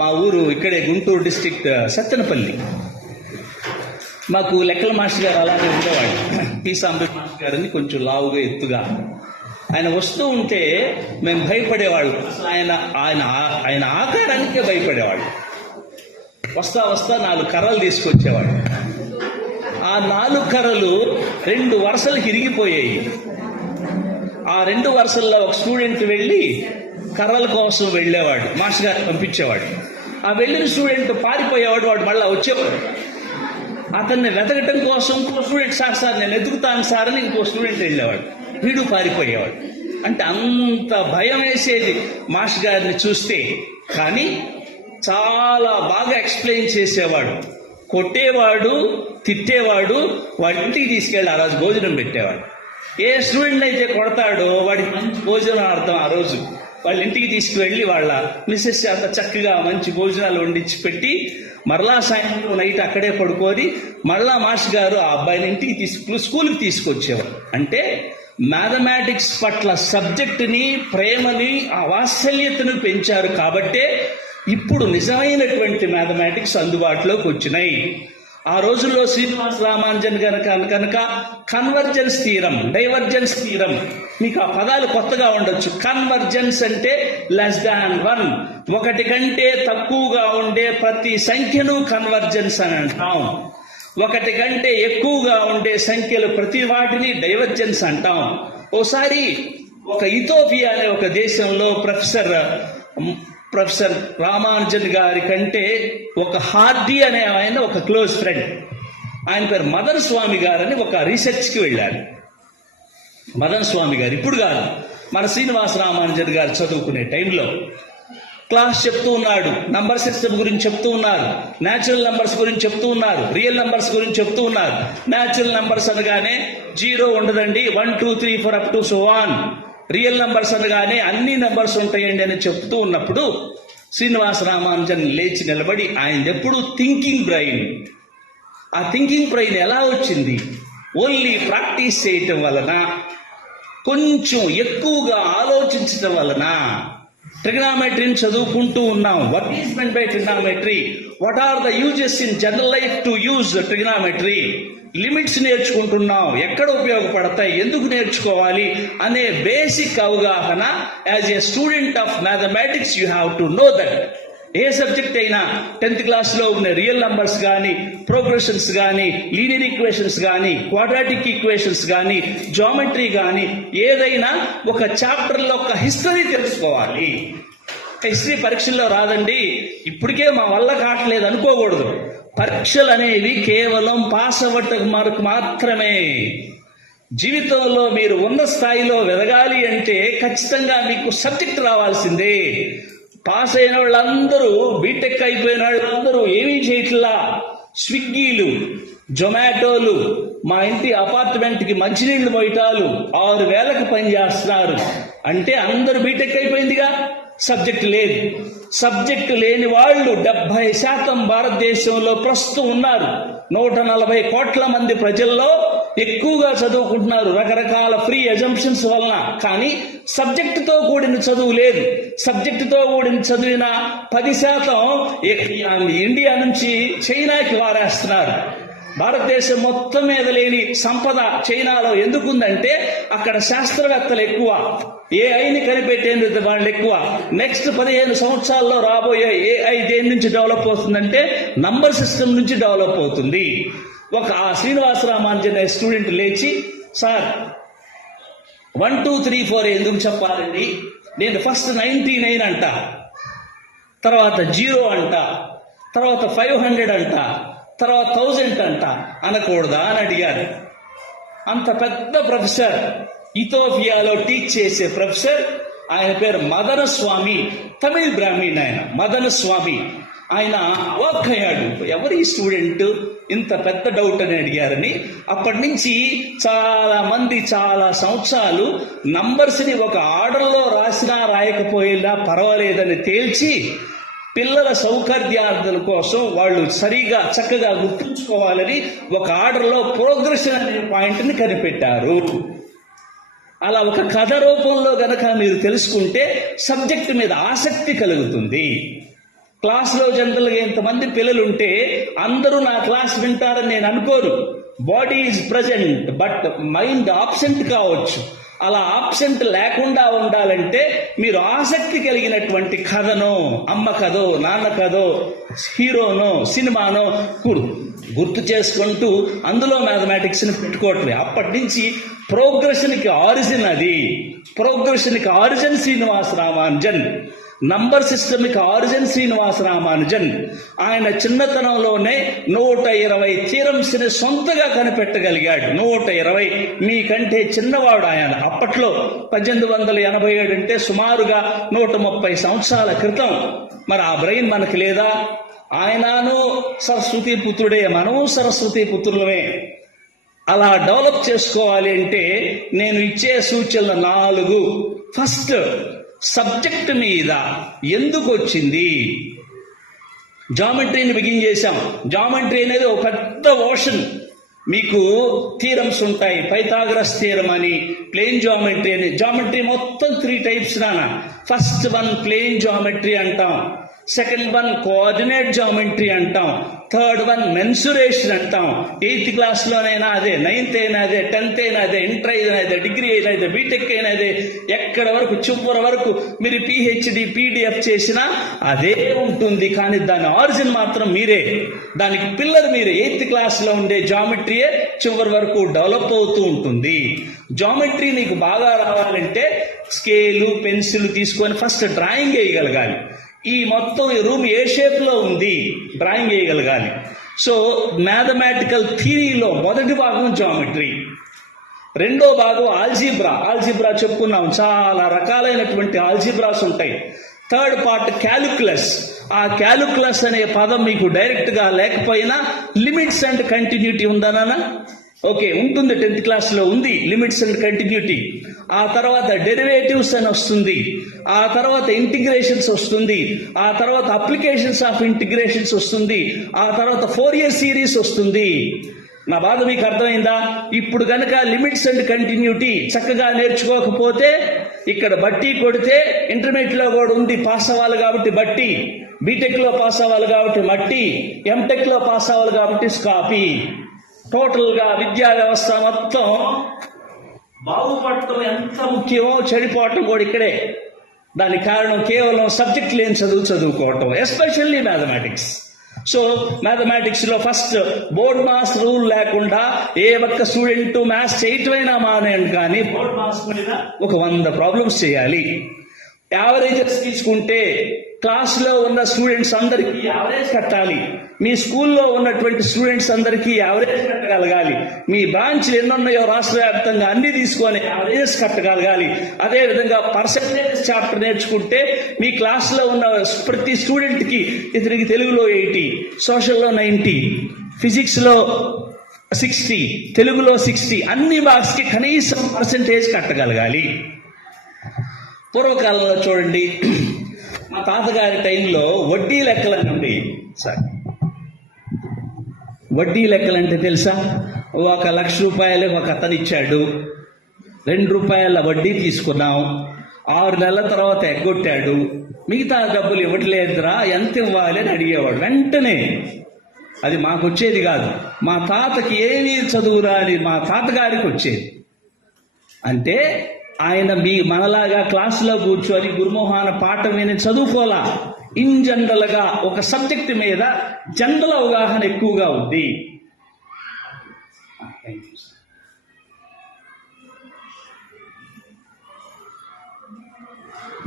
మా ఊరు ఇక్కడే గుంటూరు డిస్ట్రిక్ట్ సత్తెనపల్లి. మాకు లెక్కల మాస్టర్ గారు అలాగే ఉండేవాడు. పి సాంబయ్య మాస్టర్ గారిని కొంచెం లావుగా, ఎత్తుగా. ఆయన వస్తూ ఉంటే మేము భయపడేవాళ్ళు. అసలు ఆయన ఆకారానికే భయపడేవాళ్ళు. వస్తా 4 కర్రలు తీసుకొచ్చేవాడు. ఆ 4 కర్రలు 2 వరుసలకు ఇరిగిపోయాయి. ఆ 2 వరుసల్లో ఒక స్టూడెంట్ వెళ్ళి కర్రల కోసం వెళ్ళేవాడు, మాస్టర్ గారు పంపించేవాడు. ఆ వెళ్ళిన స్టూడెంట్ పారిపోయేవాడు, వాడు మళ్ళీ వచ్చేవాడు. అతన్ని వెతకటం కోసం ఇంకో స్టూడెంట్ సార్ నేను ఎదుగుతాను సార్ అని ఇంకో స్టూడెంట్ వెళ్ళేవాడు, వీడు పారిపోయేవాడు. అంటే అంత భయం వేసేది మాస్టర్ గారిని చూస్తే. కానీ చాలా బాగా ఎక్స్ప్లెయిన్ చేసేవాడు, కొట్టేవాడు, తిట్టేవాడు, వాడి ఇంటికి తీసుకెళ్ళి ఆ రోజు భోజనం పెట్టేవాడు. ఏ స్టూడెంట్ అయితే కొడతాడో వాడికి మంచి భోజనం అర్థం. ఆ రోజు వాళ్ళ ఇంటికి తీసుకువెళ్ళి వాళ్ళ మిస్సెస్ అంత చక్కగా మంచి భోజనాలు వండించి పెట్టి మరలా సాయంత్రం నైట్ అక్కడే పడుకొని మరలా మాస్టర్ గారు ఆ అబ్బాయిని ఇంటికి స్కూల్కి తీసుకొచ్చేవారు. అంటే మ్యాథమెటిక్స్ పట్ల సబ్జెక్టుని, ప్రేమని, ఆ వాత్సల్యతను పెంచారు. కాబట్టే ఇప్పుడు నిజమైనటువంటి మ్యాథమెటిక్స్ అందుబాటులోకి వచ్చినాయి. ఆ రోజుల్లో శ్రీనివాస రామానుజన్ కనుక కన్వర్జెన్స్ థీరం, డైవర్జెన్స్ థీరం, మీకు ఆ పదాలు కొత్తగా ఉండొచ్చు. కన్వర్జెన్స్ అంటే లెస్ దాన్ 1, ఒకటి కంటే తక్కువగా ఉండే ప్రతి సంఖ్యను కన్వర్జెన్స్ అని అంటాం. ఒకటి కంటే ఎక్కువగా ఉండే సంఖ్యలు ప్రతి వాటిని డైవర్జెన్స్ అంటాం. ఓసారి ఒక ఇథియోపియా అనే ఒక దేశంలో ప్రొఫెసర్ రామానుజన్ గారి కంటే ఒక హార్డీ అనే ఆయన ఒక క్లోజ్ ఫ్రెండ్, ఆయన పేరు మదన్ స్వామి గారని ఒక రీసెర్చ్కి వెళ్ళారు. మదన్ స్వామి గారు ఇప్పుడు కాదు, మన శ్రీనివాస రామానుజన్ గారు చదువుకునే టైంలో క్లాస్ చెప్తూ ఉన్నాడు, నంబర్ సిస్టమ్ గురించి చెప్తూ ఉన్నారు, న్యాచురల్ నంబర్స్ గురించి చెప్తూ ఉన్నారు, రియల్ నంబర్స్ గురించి చెప్తూ ఉన్నారు. న్యాచురల్ నంబర్స్ అనగానే 0 ఉండదండి, 1 2 3 4 up to so on. Real numbers అనగానే అన్ని నంబర్స్ ఉంటాయండి అని చెప్తూ ఉన్నప్పుడు శ్రీనివాస రామానుజన్ లేచి నిలబడి, ఆయన ఎప్పుడు థింకింగ్ బ్రెయిన్, ఆ థింకింగ్ బ్రెయిన్ ఎలా వచ్చింది? ఓన్లీ ప్రాక్టీస్ చేయటం వలన, కొంచెం ఎక్కువగా ఆలోచించటం వలన. ట్రిగ్నామెట్రీని చదువుకుంటూ ఉన్నాం. What is meant by trigonometry, what are the uses in general life to use trigonometry, limits నేర్చుకుంటున్నాం, ఎక్కడ ఉపయోగపడతాయి, ఎందుకు నేర్చుకోవాలి అనే బేసిక్ అవగాహన. As a student of mathematics you have to know that. ఏ సబ్జెక్ట్ అయినా 10th క్లాస్లో ఉన్న రియల్ నంబర్స్ కానీ, ప్రోగ్రెషన్స్ కానీ, లీనియర్ ఈక్వేషన్స్ కానీ, క్వాడ్రాటిక్ ఈక్వేషన్స్ కానీ, జామెట్రీ కానీ, ఏదైనా ఒక చాప్టర్లో ఒక హిస్టరీ తెలుసుకోవాలి. హిస్టరీ పరీక్షల్లో రాదండి, ఇప్పటికే మా వల్ల కావట్లేదు అనుకోకూడదు. పరీక్షలు అనేవి కేవలం పాస్ అవ్వటం మనకు మాత్రమే. జీవితంలో మీరు ఉన్న స్థాయిలో వెదగాలి అంటే ఖచ్చితంగా మీకు సబ్జెక్ట్ రావాల్సిందే. పాస్ అయిన వాళ్ళందరూ, బీటెక్ అయిపోయిన వాళ్ళందరూ ఏమీ చేయట్లా, స్విగ్గీలు, జొమాటోలు, మా ఇంటి అపార్ట్మెంట్కి మంచినీళ్లు పోయటాలు 6,000కి పనిచేస్తున్నారు. అంటే అందరూ బీటెక్ అయిపోయిందిగా, సబ్జెక్ట్ లేదు. సబ్జెక్టు లేని వాళ్ళు 70% భారతదేశంలో ప్రస్తుతం ఉన్నారు. 140 కోట్ల మంది ప్రజల్లో ఎక్కువగా చదువుకుంటున్నారు రకరకాల ఫ్రీ అజంప్షన్స్ వలన. కానీ సబ్జెక్టుతో కూడిన చదువు లేదు. సబ్జెక్టుతో కూడిన చదివిన 10% ఇండియా నుంచి చైనాకి వారేస్తున్నారు. భారతదేశం మొత్తం మీద లేని సంపద చైనాలో ఎందుకుందంటే అక్కడ శాస్త్రవేత్తలు ఎక్కువ, ఏఐని కనిపెట్టేందుకు వాళ్ళు ఎక్కువ. నెక్స్ట్ 15 సంవత్సరాల్లో రాబోయే ఏఐ దేని నుంచి డెవలప్ అవుతుందంటే నంబర్ సిస్టమ్ నుంచి డెవలప్ అవుతుంది. ఆ శ్రీనివాస రామానుజన్ అనే స్టూడెంట్ లేచి, సార్ 1 2 3 4 ఎందుకు చెప్పాలండి, నేను ఫస్ట్ 99 అంట, తర్వాత 0 అంట, తర్వాత 500 అంట, తర్వాత 1000 అంట అనకూడదా అని అడిగారు. అంత పెద్ద ప్రొఫెసర్, ఇథియోపియాలో టీచ్ చేసే ప్రొఫెసర్, ఆయన పేరు మదన స్వామి, తమిళ్ బ్రాహ్మణ్ ఆయన, మదన స్వామి. ఆయన అవాక్కయ్యాడు, ఎవరి స్టూడెంట్ ఇంత పెద్ద డౌట్ అని అడిగారని. అప్పటి నుంచి చాలా మంది చాలా సంవత్సరాలు నంబర్స్ని ఒక ఆర్డర్లో రాసినా రాయకపోయినా పర్వాలేదని తేల్చి పిల్లల సౌకర్యార్థుల కోసం వాళ్ళు సరిగా చక్కగా గుర్తుంచుకోవాలని ఒక ఆర్డర్లో ప్రోగ్రెషన్ అనే పాయింట్ని కనిపెట్టారు. అలా ఒక కథ రూపంలో గనక మీరు తెలుసుకుంటే సబ్జెక్టు మీద ఆసక్తి కలుగుతుంది. క్లాస్లో జనరల్గా ఎంతమంది పిల్లలు ఉంటే అందరూ నా క్లాస్ వింటారని నేను అనుకోను. Body is present but mind absent కావచ్చు. అలా ఆబ్సెంట్ లేకుండా ఉండాలంటే మీరు ఆసక్తి కలిగినటువంటి కథనో, అమ్మ కథో, నాన్న కథో, హీరోనో, సినిమానో గుర్తు చేసుకుంటూ అందులో మ్యాథమెటిక్స్ని పెట్టుకోవట్లే. అప్పటి నుంచి ప్రోగ్రెషన్కి ఆరిజిన్ అది. ప్రోగ్రెషన్కి ఆరిజిన్ శ్రీనివాస రామానుజన్. నంబర్ సిస్టమ్కి ఆరిజిన్ శ్రీనివాస రామానుజన్. ఆయన చిన్నతనంలోనే 120 థియరమ్స్ ని సొంతగా కనిపెట్టగలిగాడు. 120. మీకంటే చిన్నవాడు ఆయన. అప్పట్లో 1887 అంటే సుమారుగా 130 సంవత్సరాల క్రితం. మరి ఆ బ్రెయిన్ మనకి లేదా? ఆయనను సరస్వతి పుత్రుడే, మనం సరస్వతి పుత్రులమే. అలా డెవలప్ చేసుకోవాలి అంటే నేను ఇచ్చే సూచనలు 4. ఫస్ట్, సబ్జెక్ట్ మీద ఎందుకు వచ్చింది. జామెట్రీని బిగిన్ చేశాం. జామెట్రీ అనేది ఒక పెద్ద ఓషన్. మీకు థీరమ్స్ ఉంటాయి. పైథాగరస్ థీరం అని, ప్లేన్ జామెట్రీ అని. జామెట్రీ మొత్తం 3 టైప్స్ నాన్న. ఫస్ట్ వన్ ప్లేన్ జామెట్రీ అంటాం, సెకండ్ వన్ కోఆర్డినేట్ జామెట్రీ అంటాం, థర్డ్ వన్ మెన్సురేషన్ అంటాం. 8th క్లాస్లోనైనా అదే, 9th అయినా అదే, 10th అయినా అదే, ఇంటర్ అయినా అదే, డిగ్రీ అయినా అదే, బీటెక్ అయినా అదే, ఎక్కడ వరకు చివరి వరకు మీరు పిహెచ్డి పీడిఎఫ్ చేసినా అదే ఉంటుంది. కానీ దాని ఆరిజిన్ మాత్రం మీరే, దానికి పిల్లర్ మీరే. 8th క్లాస్లో ఉండే జామెట్రీయే చివరి వరకు డెవలప్ అవుతూ ఉంటుంది. జామెట్రీ నీకు బాగా రావాలంటే స్కేలు పెన్సిల్ తీసుకొని ఫస్ట్ డ్రాయింగ్ వేయగలగాలి. ఈ మొత్తం రూమ్ ఏ షేప్ లో ఉంది డ్రాయింగ్ వేయగలగాలి. సో మ్యాథమెటికల్ థియరీలో మొదటి భాగం జామెట్రీ, రెండో భాగం ఆల్జీబ్రా. ఆల్జీబ్రా చెప్పుకున్నాం, చాలా రకాలైనటువంటి ఆల్జీబ్రాస్ ఉంటాయి. Third part calculus. ఆ క్యాలిక్యులస్ అనే పదం మీకు డైరెక్ట్ గా లేకపోయినా లిమిట్స్ అండ్ కంటిన్యూటీ ఉందనా? ఓకే, ఉంటుంది. 10th క్లాస్లో ఉంది లిమిట్స్ అండ్ కంటిన్యూటీ. ఆ తర్వాత డెరివేటివ్స్ అని వస్తుంది, ఆ తర్వాత ఇంటిగ్రేషన్స్ వస్తుంది, ఆ తర్వాత అప్లికేషన్స్ ఆఫ్ ఇంటిగ్రేషన్స్ వస్తుంది, ఆ తర్వాత ఫోరియర్ సిరీస్ వస్తుంది. నా బాధ మీకు అర్థమైందా? ఇప్పుడు కనుక లిమిట్స్ అండ్ కంటిన్యూటీ చక్కగా నేర్చుకోకపోతే ఇక్కడ బట్టి కొడితే ఇంటర్మీడియట్ లో కూడా ఉంది, పాస్ అవ్వాలి కాబట్టి బట్టి, బీటెక్ లో పాస్ అవ్వాలి కాబట్టి మట్టి, ఎంటెక్ లో పాస్ అవ్వాలి కాబట్టి స్కాపీ. టోటల్ గా విద్యా వ్యవస్థ మొత్తం బాగుపడటం ఎంత ముఖ్యమో చెడిపోవటం కూడా ఇక్కడే. దానికి కారణం కేవలం సబ్జెక్ట్ లేని చదువుకోవటం, ఎస్పెషల్లీ మ్యాథమెటిక్స్. సో మ్యాథమెటిక్స్ లో ఫస్ట్ బోర్డ్ మాస్ రూల్ లేకుండా ఏ ఒక్క స్టూడెంట్ మ్యాథ్స్ చేయటమైనా మానేయండి, కానీ బోర్డ్ మాస్ మీద ఒక 100 ప్రాబ్లమ్స్ చేయాలి. యావరేజెస్ తీసుకుంటే క్లాస్లో ఉన్న స్టూడెంట్స్ అందరికీ యావరేజ్ కట్టాలి. మీ స్కూల్లో ఉన్నటువంటి స్టూడెంట్స్ అందరికీ యావరేజ్ కట్టగలగాలి. మీ బ్రాంచ్లు ఎన్నున్నాయో రాష్ట్ర వ్యాప్తంగా అన్ని తీసుకొని యావరేజెస్ కట్టగలగాలి. అదేవిధంగా పర్సెంటేజ్ చాప్టర్ నేర్చుకుంటే మీ క్లాస్లో ఉన్న ప్రతి స్టూడెంట్కి ఇతనికి తెలుగులో 80, సోషల్లో 90, ఫిజిక్స్లో 60, తెలుగులో 60, అన్ని మార్క్స్కి కనీసం పర్సెంటేజ్ కట్టగలగాలి. పూర్వకాలంలో చూడండి, మా తాతగారి టైంలో వడ్డీ లెక్కలనండి. సార్, వడ్డీ లెక్కలంటే తెలుసా? 1 లక్ష రూపాయలు ఒక అతను ఇచ్చాడు, 2 రూపాయల వడ్డీ తీసుకున్నాం, 6 నెలల తర్వాత ఎగ్గొట్టాడు, మిగతా డబ్బులు ఇవ్వట్లేదురా, ఎంత ఇవ్వాలి అని అడిగేవాడు. వెంటనే అది మాకు వచ్చేది కాదు. మా తాతకి ఏమీ చదువురా అని మా తాతగారికి వచ్చేది. అంటే ఆయన మనలాగా క్లాసులో కూర్చొని గురుమోహన పాఠం విని చదువుకోలా. ఇన్ జనరల్ గా ఒక సబ్జెక్ట్ మీద జనరల్ అవగాహన ఎక్కువగా ఉంది.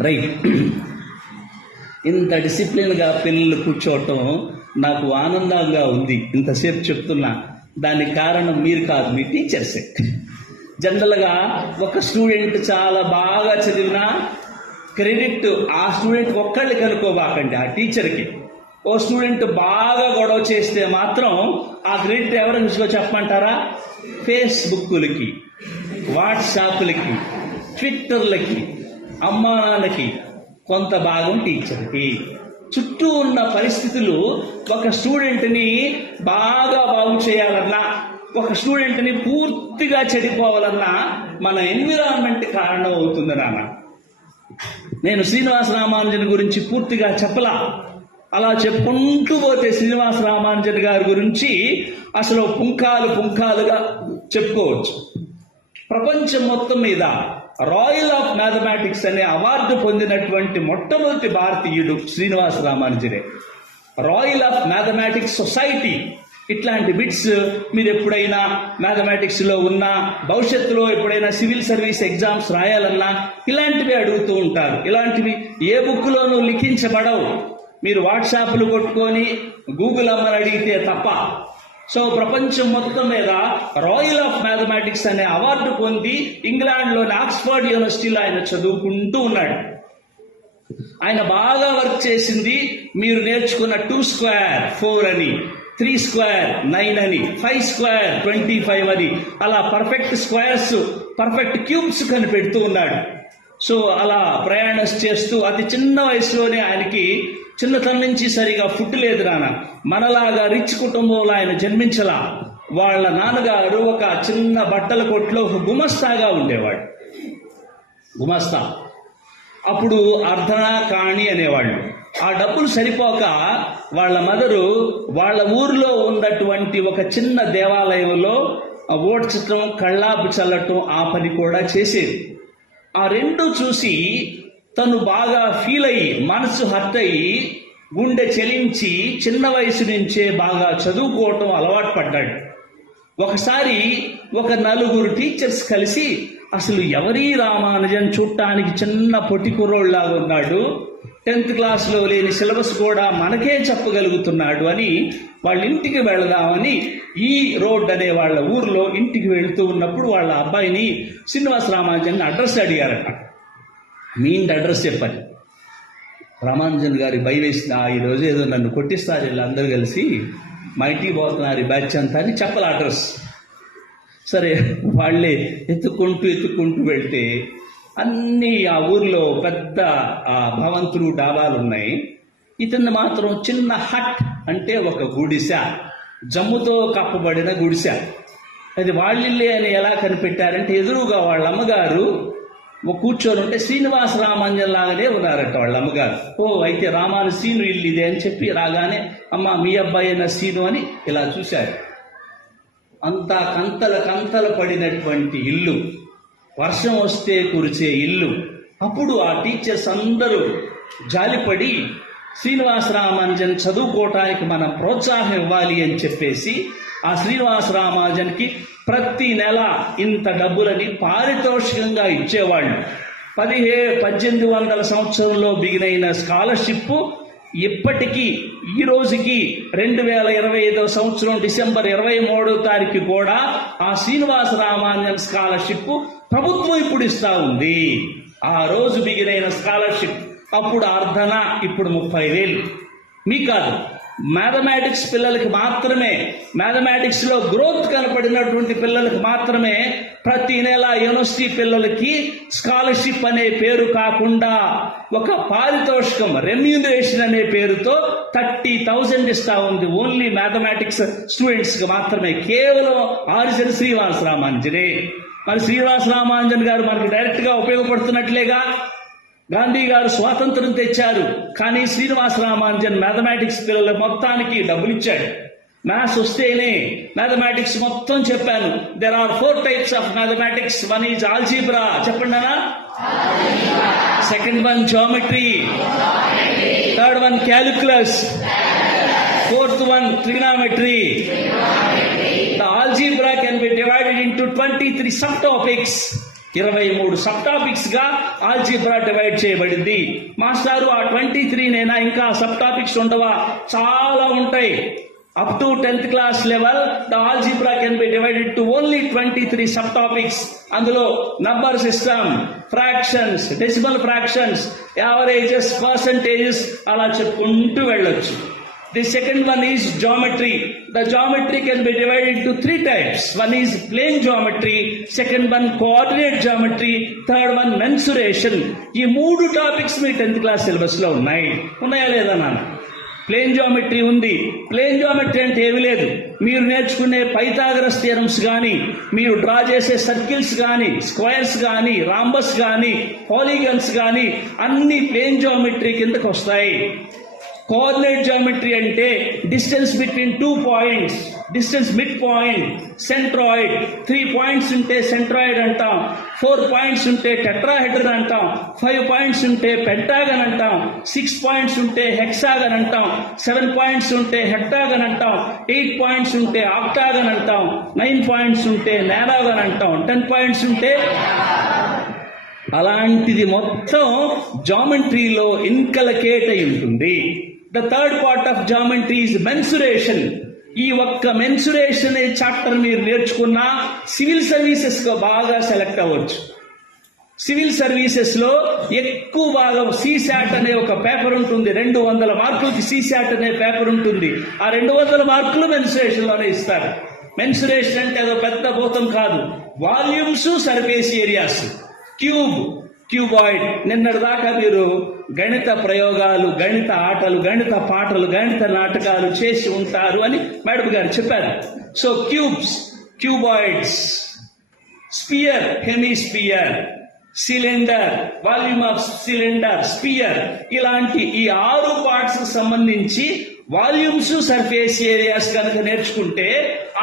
రైట్. ఇంత డిసిప్లిన్ గా పిల్లలు కూర్చోవటం నాకు ఆనందంగా ఉంది. ఇంతసేపు చెప్తున్నా, దానికి కారణం మీరు కాదు, మీ టీచర్సే. జనరల్గా ఒక స్టూడెంట్ చాలా బాగా చదివినా క్రెడిట్ ఆ స్టూడెంట్ ఒక్కళ్ళకి అనుకోబాకండి, ఆ టీచర్కి. ఓ స్టూడెంట్ బాగా గొడవ చేస్తే మాత్రం ఆ క్రెడిట్ ఎవరికి చెప్పమంటారా? ఫేస్బుక్లకి, వాట్సాప్లకి, ట్విట్టర్లకి, అమ్మా నాన్నకి, కొంత భాగం టీచర్కి. చుట్టూ ఉన్న పరిస్థితులు ఒక స్టూడెంట్ని బాగా బాగు చేయాలన్నా, ఒక స్టూడెంట్ని పూర్తిగా చెడిపోవాలన్నా మన ఎన్విరాన్మెంట్ కారణం అవుతుంది నాన్న. నేను శ్రీనివాస రామానుజన్ గురించి పూర్తిగా చెప్పలా. అలా చెప్పుకుంటూ పోతే శ్రీనివాస రామానుజన్ గారి గురించి అసలు పుంఖాలుగా చెప్పుకోవచ్చు. ప్రపంచం మొత్తం మీద రాయల్ ఆఫ్ మ్యాథమెటిక్స్ అనే అవార్డు పొందినటువంటి మొట్టమొదటి భారతీయుడు శ్రీనివాస రామానుజనే. రాయల్ ఆఫ్ మ్యాథమెటిక్స్ సొసైటీ ఇట్లాంటి బిట్స్ మీరు ఎప్పుడైనా మ్యాథమెటిక్స్లో ఉన్నా, భవిష్యత్తులో ఎప్పుడైనా సివిల్ సర్వీస్ ఎగ్జామ్స్ రాయాలన్నా ఇలాంటివి అడుగుతూ ఉంటారు. ఇలాంటివి ఏ బుక్లోనూ లిఖించబడవు, మీరు వాట్సాప్లు కొట్టుకొని గూగుల్ అమ్మని అడిగితే తప్ప. సో ప్రపంచం మొత్తం మీద రాయల్ ఆఫ్ మ్యాథమెటిక్స్ అనే అవార్డు పొంది ఇంగ్లాండ్లోని ఆక్స్ఫర్డ్ యూనివర్సిటీలో ఆయన చదువుకుంటూ ఉన్నాడు. ఆయన బాగా వర్క్ చేసింది మీరు నేర్చుకున్న 2 స్క్వేర్ 4 అని, 3 స్క్వేర్ 9 అని, 5 స్క్వేర్ 25 అని, అలా పర్ఫెక్ట్ స్క్వేర్స్, పర్ఫెక్ట్ క్యూబ్స్ కనిపెడుతూ ఉన్నాడు. సో అలా ప్రయాణం చేస్తూ అతి చిన్న వయసులోనే ఆయనకి చిన్నతనం నుంచి సరిగా ఫుడ్ లేదు నాన్న. మనలాగా రిచ్ కుటుంబంలో ఆయన జన్మించలా. వాళ్ళ నాన్నగారు ఒక చిన్న బట్టల కొట్లో ఒక గుమస్తాగా ఉండేవాడు. గుమస్తా. అప్పుడు అర్ధన కాణి అనేవాళ్ళు. ఆ డబ్బులు సరిపోక వాళ్ళ మదరు వాళ్ళ ఊరిలో ఉన్నటువంటి ఒక చిన్న దేవాలయంలో ఓడ్చటం, కళ్ళాపు చల్లటం, ఆ పని కూడా చేసేది. ఆ రెండు చూసి తను బాగా ఫీల్ అయ్యి, మనసు హర్ట్ అయ్యి, గుండె చెలించి చిన్న వయసు నుంచే బాగా చదువుకోవటం అలవాటు పడ్డాడు. ఒకసారి ఒక 4 టీచర్స్ కలిసి, అసలు ఎవరీ రామానుజన్ చూడటానికి చిన్న పొట్టి కుర్రోళ్ళలాగా ఉన్నాడు, 10th క్లాస్లో లేని సిలబస్ కూడా మనకే చెప్పగలుగుతున్నాడు అని వాళ్ళ ఇంటికి వెళదామని ఈ రోడ్ అనే వాళ్ళ ఊర్లో ఇంటికి వెళుతూ ఉన్నప్పుడు వాళ్ళ అబ్బాయిని శ్రీనివాస రామానుజన్ అడ్రస్ అడిగారట. మీ ఇంటి అడ్రస్ చెప్పాలి. రామానుజన్ గారి భయం వేసిన, ఈరోజు ఏదో నన్ను కొట్టిస్తారు వీళ్ళందరూ కలిసి, మా ఇంటికి పోతున్నారు ఈ బ్యాచ్ అంతా అని చెప్పాలి అడ్రస్. సరే వాళ్ళే ఎత్తుక్కుంటూ వెళ్తే అన్నీ ఆ ఊర్లో పెద్ద భవంతులు, డాబాలు ఉన్నాయి. ఇతన్ని మాత్రం చిన్న హట్, అంటే ఒక గుడిసె, జమ్ముతో కప్పబడిన గుడిసె. అది వాళ్ళిల్లే అని ఎలా కనిపెట్టారంటే, ఎదురుగా వాళ్ళ అమ్మగారు కూర్చొని ఉంటే శ్రీనివాస రామానుజన్ లాగానే ఉన్నారట వాళ్ళ అమ్మగారు. ఓ అయితే రామాను శ్రీను ఇల్లు ఇదే అని చెప్పి రాగానే, అమ్మ మీ అబ్బాయి అయిన శ్రీను అని ఇలా చూశారు. అంతా కంతల పడినటువంటి ఇల్లు, వర్షం వస్తే కురిచే ఇల్లు. అప్పుడు ఆ టీచర్స్ అందరూ జాలిపడి, శ్రీనివాస రామానుజన్ చదువుకోవటానికి మనం ప్రోత్సాహం ఇవ్వాలి అని చెప్పేసి ఆ శ్రీనివాస రామానుజన్కి ప్రతి నెల ఇంత డబ్బులని పారితోషికంగా ఇచ్చేవాళ్ళు. 1800 సంవత్సరంలో బిగినైన స్కాలర్షిప్ ఇప్పటికీ ఈ రోజుకి 2025 సంవత్సరం డిసెంబర్ 23వ తారీఖు కూడా ఆ శ్రీనివాస రామానుజన్ స్కాలర్షిప్ ప్రభుత్వం ఇప్పుడు ఇస్తా ఉంది. ఆ రోజు బిగినైన స్కాలర్షిప్ అప్పుడు అర్ధన, ఇప్పుడు 30,000. మీకు కాదు, మ్యాథమెటిక్స్ పిల్లలకి మాత్రమే, మ్యాథమెటిక్స్లో గ్రోత్ కనపడినటువంటి పిల్లలకి మాత్రమే ప్రతి నెల యూనివర్సిటీ పిల్లలకి స్కాలర్షిప్ అనే పేరు కాకుండా ఒక పారితోషికం, రెమ్యూనరేషన్ అనే పేరుతో 30,000 ఇస్తా ఉంది. ఓన్లీ మ్యాథమెటిక్స్ స్టూడెంట్స్కి మాత్రమే, కేవలం ఆరిజిన్ శ్రీనివాస రామానుజనే. మరి శ్రీనివాస రామానుజన్ గారు మనకు డైరెక్ట్గా ఉపయోగపడుతున్నట్లేగా. గాంధీ గారు స్వాతంత్రం తెచ్చారు, కానీ శ్రీనివాస రామానుజన్ మ్యాథమెటిక్స్ పిల్లల మొత్తానికి డబ్బులు ఇచ్చాడు. మ్యాథ్స్ వస్తేనే మ్యాథమెటిక్స్ మొత్తం చెప్పాను. There are 4 types of mathematics. 1 is algebra, చెప్పండి అన్నా. 2nd one geometry, 3rd one calculus, 4th one trigonometry. The algebra can be divided into 23 subtopics. 23 sub topics గా ఆల్జీబ్రా డివైడ్ చేయబడింది. మాస్టారు ఆ 23 నేనా, ఇంకా సబ్ టాపిక్స్ ఉండవా? చాలా ఉంటాయి. Up to 10th class level the algebra can be divided to only 23 sub topics. అందులో number system, fractions, decimal fractions, averages, percentages, అలా చెప్పుకుంటూ వెళ్ళొచ్చు. The second one is geometry. The geometry can be divided into 3 types. One is plane geometry, second one coordinate geometry, third one mensuration. ఈ 3 topics మీ 10th class syllabus లో ఉన్నాయా లేదా నాన్న? Plane geometry ఉంది. Plane geometry అంటే ఏమీ లేదు, మీరు నేర్చుకునే పైథాగరస్ థియరమ్స్ కానీ, మీరు డ్రా చేసే సర్కిల్స్ కానీ, స్క్వేర్స్ కానీ, రాంబస్ కానీ, పాలిగన్స్ కానీ అన్ని ప్లేన్ జామెట్రీ కిందకు వస్తాయి. కోఆర్డినేట్ జామెట్రీ అంటే distance between 2 points. Distance mid point, centroid. 3 points ఉంటే సెంట్రాయిడ్ అంటాం, 4 పాయింట్స్ ఉంటే టెట్రాహెడ్రన్ అంటాం, 5 పాయింట్స్ ఉంటే పెంటాగన్ అంటాం, 6 పాయింట్స్ ఉంటే హెక్సాగన్ అంటాం, 7 పాయింట్స్ ఉంటే హెప్టాగన్ అంటాం, 8 పాయింట్స్ ఉంటే ఆక్టాగన్ అంటాం, 9 పాయింట్స్ ఉంటే నానాగన్ అంటాం, 10 పాయింట్స్ ఉంటే. అలాంటిది మొత్తం జామెట్రీలో ఇన్కలకేట్ అయి ఉంటుంది. The third part of geometry is mensuration. ఈ ఒక్క మెన్సురేషన్ అనే చాప్టర్ మీరు నేర్చుకున్నా సివిల్ సర్వీసెస్ గా బాగా సెలెక్ట్ అవ్వచ్చు. సివిల్ సర్వీసెస్ లో ఎక్కువ భాగం సిశాట్ అనే ఒక పేపర్ ఉంటుంది. 200 మార్కులకి సిశాట్ అనే పేపర్ ఉంటుంది. ఆ 200 మార్కులు మెన్సురేషన్ లోనే ఇస్తారు. మెన్సురేషన్ అంటే అదో పెద్ద భూతం కాదు. Volumes, surface areas, cube, cuboid. నిన్నటి దాకా మీరు గణిత ప్రయోగాలు, గణిత ఆటలు, గణిత పాటలు, గణిత నాటకాలు చేసి ఉంటారు అని మేడం గారు చెప్పారు. So cubes, cuboids, sphere, hemisphere, cylinder, volume of cylinder, sphere, ఇలాంటి ఈ 6 పార్ట్స్ కు సంబంధించి వాల్యూమ్స్, సర్ఫేస్ ఏరియాస్ కనుక నేర్చుకుంటే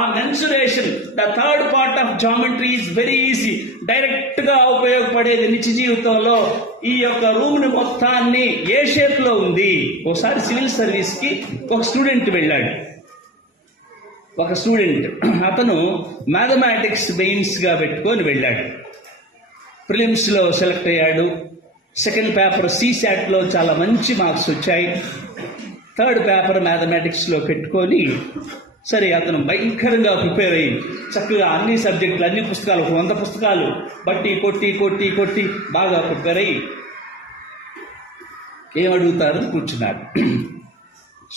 ఆ mensuration, the third part of geometry is very easy. Direct గా ఉపయోగపడేది నిత్య జీవితంలో. ఈ యొక్క రూమ్ ని మొత్తాన్ని ఏ షేప్ లో ఉంది. ఒకసారి సివిల్ సర్వీస్ కి ఒక స్టూడెంట్ వెళ్ళాడు. ఒక స్టూడెంట్ అతను మ్యాథమెటిక్స్ మెయిన్స్ గా పెట్టుకొని వెళ్ళాడు. ప్రిలిమ్స్ లో సెలెక్ట్ అయ్యాడు. సెకండ్ పేపర్ సిశాట్ లో చాలా మంచి మార్క్స్ వచ్చాయి. థర్డ్ పేపర్ మ్యాథమెటిక్స్ లో పెట్టుకొని సరే అతను భయంకరంగా ప్రిపేర్ అయ్యి చక్కగా అన్ని సబ్జెక్టులు, అన్ని పుస్తకాలు, 100 పుస్తకాలు బట్టి కొట్టి కొట్టి కొట్టి బాగా ప్రిపేర్ అయ్యి ఏమడుగుతారని కూర్చున్నాడు.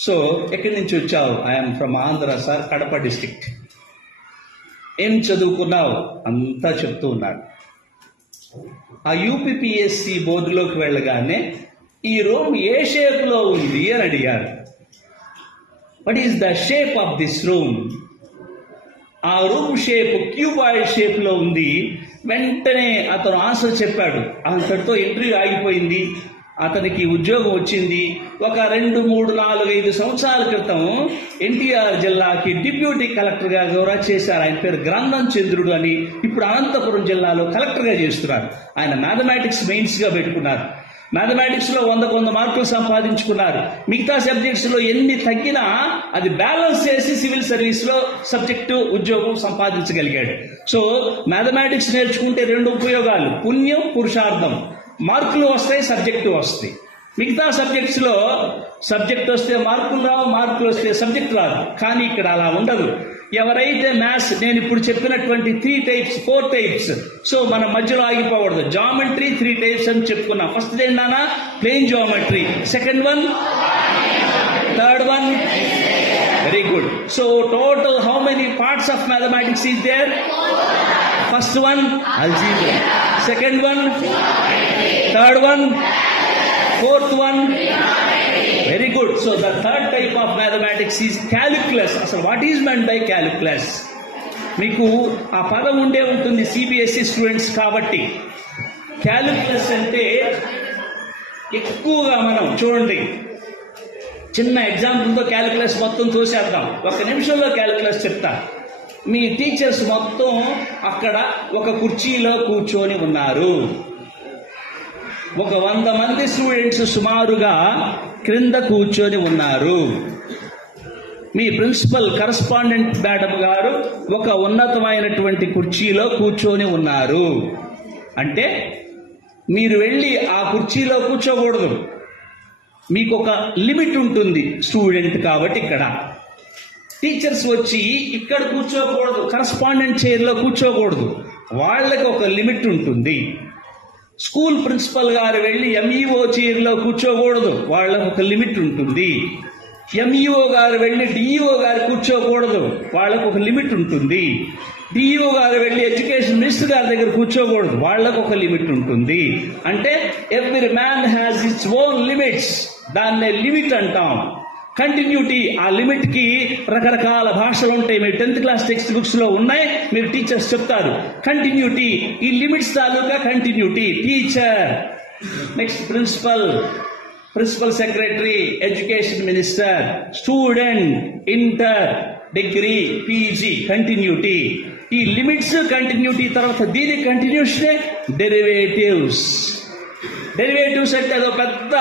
సో ఎక్కడి నుంచి వచ్చావు? I'm from Andhra sir, Kadapa district. ఏం చదువుకున్నావు? అంతా చెప్తూ ఉన్నాడు. ఆ యూపీపీఎస్సీ బోర్డులోకి వెళ్ళగానే ఈ రూమ్ ఏ షేప్ లో ఉంది అని అడిగారు. What is the shape of this room? ఆ రూమ్ షేప్ క్యూబాయిడ్ షేప్ లో ఉంది. వెంటనే అతను ఆన్సర్ చెప్పాడు. అంతటితో ఇంటర్వ్యూ ఆగిపోయింది. అతనికి ఉద్యోగం వచ్చింది. ఒక 2, 3, 4, 5 సంవత్సరాల క్రితం ఎన్టీఆర్ జిల్లాకి డిప్యూటీ కలెక్టర్ గా కూడా చేశారు. ఆయన పేరు గ్రంథం చంద్రుడు అని. ఇప్పుడు అనంతపురం జిల్లాలో కలెక్టర్ గా చేస్తున్నారు. ఆయన మ్యాథమెటిక్స్ మెయిన్స్ గా పెట్టుకున్నారు. మ్యాథమెటిక్స్ లో 100 మార్కులు సంపాదించుకున్నారు. మిగతా సబ్జెక్ట్స్ లో ఎన్ని తగ్గినా అది బ్యాలెన్స్ చేసి సివిల్ సర్వీస్ లో సబ్జెక్టు ఉద్యోగం సంపాదించగలిగాడు. సో మ్యాథమెటిక్స్ నేర్చుకుంటే 2 ఉపయోగాలు: పుణ్యం, పురుషార్థం. మార్కులు వస్తాయి, సబ్జెక్టు వస్తాయి. మిగతా సబ్జెక్ట్స్ లో సబ్జెక్ట్ వస్తే మార్కులు రావు, మార్కులు వస్తే సబ్జెక్ట్ రాదు. కానీ ఇక్కడ అలా ఉండదు. ఎవరైతే మ్యాథ్స్, నేను ఇప్పుడు చెప్పినటువంటి 3 టైప్స్, 4 టైప్స్, సో మనం మధ్యలో ఆగిపోకూడదు. జామెట్రీ 3 టైప్స్ అని చెప్పుకున్నాం. ఫస్ట్ ఏంటన్నా? Plane geometry. Second one, third one, very good. So total how many parts of mathematics is there? First one algebra, second one, third one, fourth one. Very good. So the third type of mathematics is calculus. అసలు what is meant by calculus? మీకు ఆ పదం ఉండే ఉంటుంది CBSE students కాబట్టి. Calculus అంటే ఎక్కువగా మనం చూడండి, చిన్న ఎగ్జాంపుల్తో క్యాలిక్యులస్ మొత్తం తోసేద్దాం. 1 నిమిషంలో క్యాలిక్యులస్ చెప్తా. మీ టీచర్స్ మొత్తం అక్కడ ఒక కుర్చీలో కూర్చొని ఉన్నారు. ఒక 100 మంది స్టూడెంట్స్ సుమారుగా క్రింద కూర్చొని ఉన్నారు. మీ ప్రిన్సిపల్, కరస్పాండెంట్ మేడం గారు ఒక ఉన్నతమైనటువంటి కుర్చీలో కూర్చొని ఉన్నారు. అంటే మీరు వెళ్ళి ఆ కుర్చీలో కూర్చోకూడదు. మీకు ఒక లిమిట్ ఉంటుంది స్టూడెంట్ కాబట్టి. ఇక్కడ టీచర్స్ వచ్చి ఇక్కడ కూర్చోకూడదు, కరస్పాండెంట్ చైర్లో కూర్చోకూడదు. వాళ్ళకి ఒక లిమిట్ ఉంటుంది. స్కూల్ ప్రిన్సిపల్ గారు వెళ్ళి ఎంఈఓ చైర్లో కూర్చోకూడదు, వాళ్ళకు ఒక లిమిట్ ఉంటుంది. ఎంఈఓ గారు వెళ్ళి డిఈఓ గారు కూర్చోకూడదు, వాళ్ళకు ఒక లిమిట్ ఉంటుంది. డిఈఓ గారు వెళ్ళి ఎడ్యుకేషన్ మినిస్టర్ గారి దగ్గర కూర్చోకూడదు, వాళ్ళకు ఒక లిమిట్ ఉంటుంది. అంటే every man has its own limits. దాన్నే లిమిట్ అంటాం. కంటిన్యూటీ, ఆ లిమిట్ కి రకరకాల భాషలు ఉంటాయి. మీరు 10th క్లాస్ టెక్స్ట్ బుక్స్ లో ఉన్నాయి, మీరు టీచర్స్ చెప్తారు. కంటిన్యూటీ, ఈ లిమిట్స్ తాలూకా continuity. Teacher, next principal, principal secretary, education minister, student, inter, degree, PG, continuity. ఈ లిమిట్స్, కంటిన్యూటీ తర్వాత దీని కంటిన్యూషనే డెరివేటివ్స్. డెరివేటివ్స్ అంటే అదో పెద్ద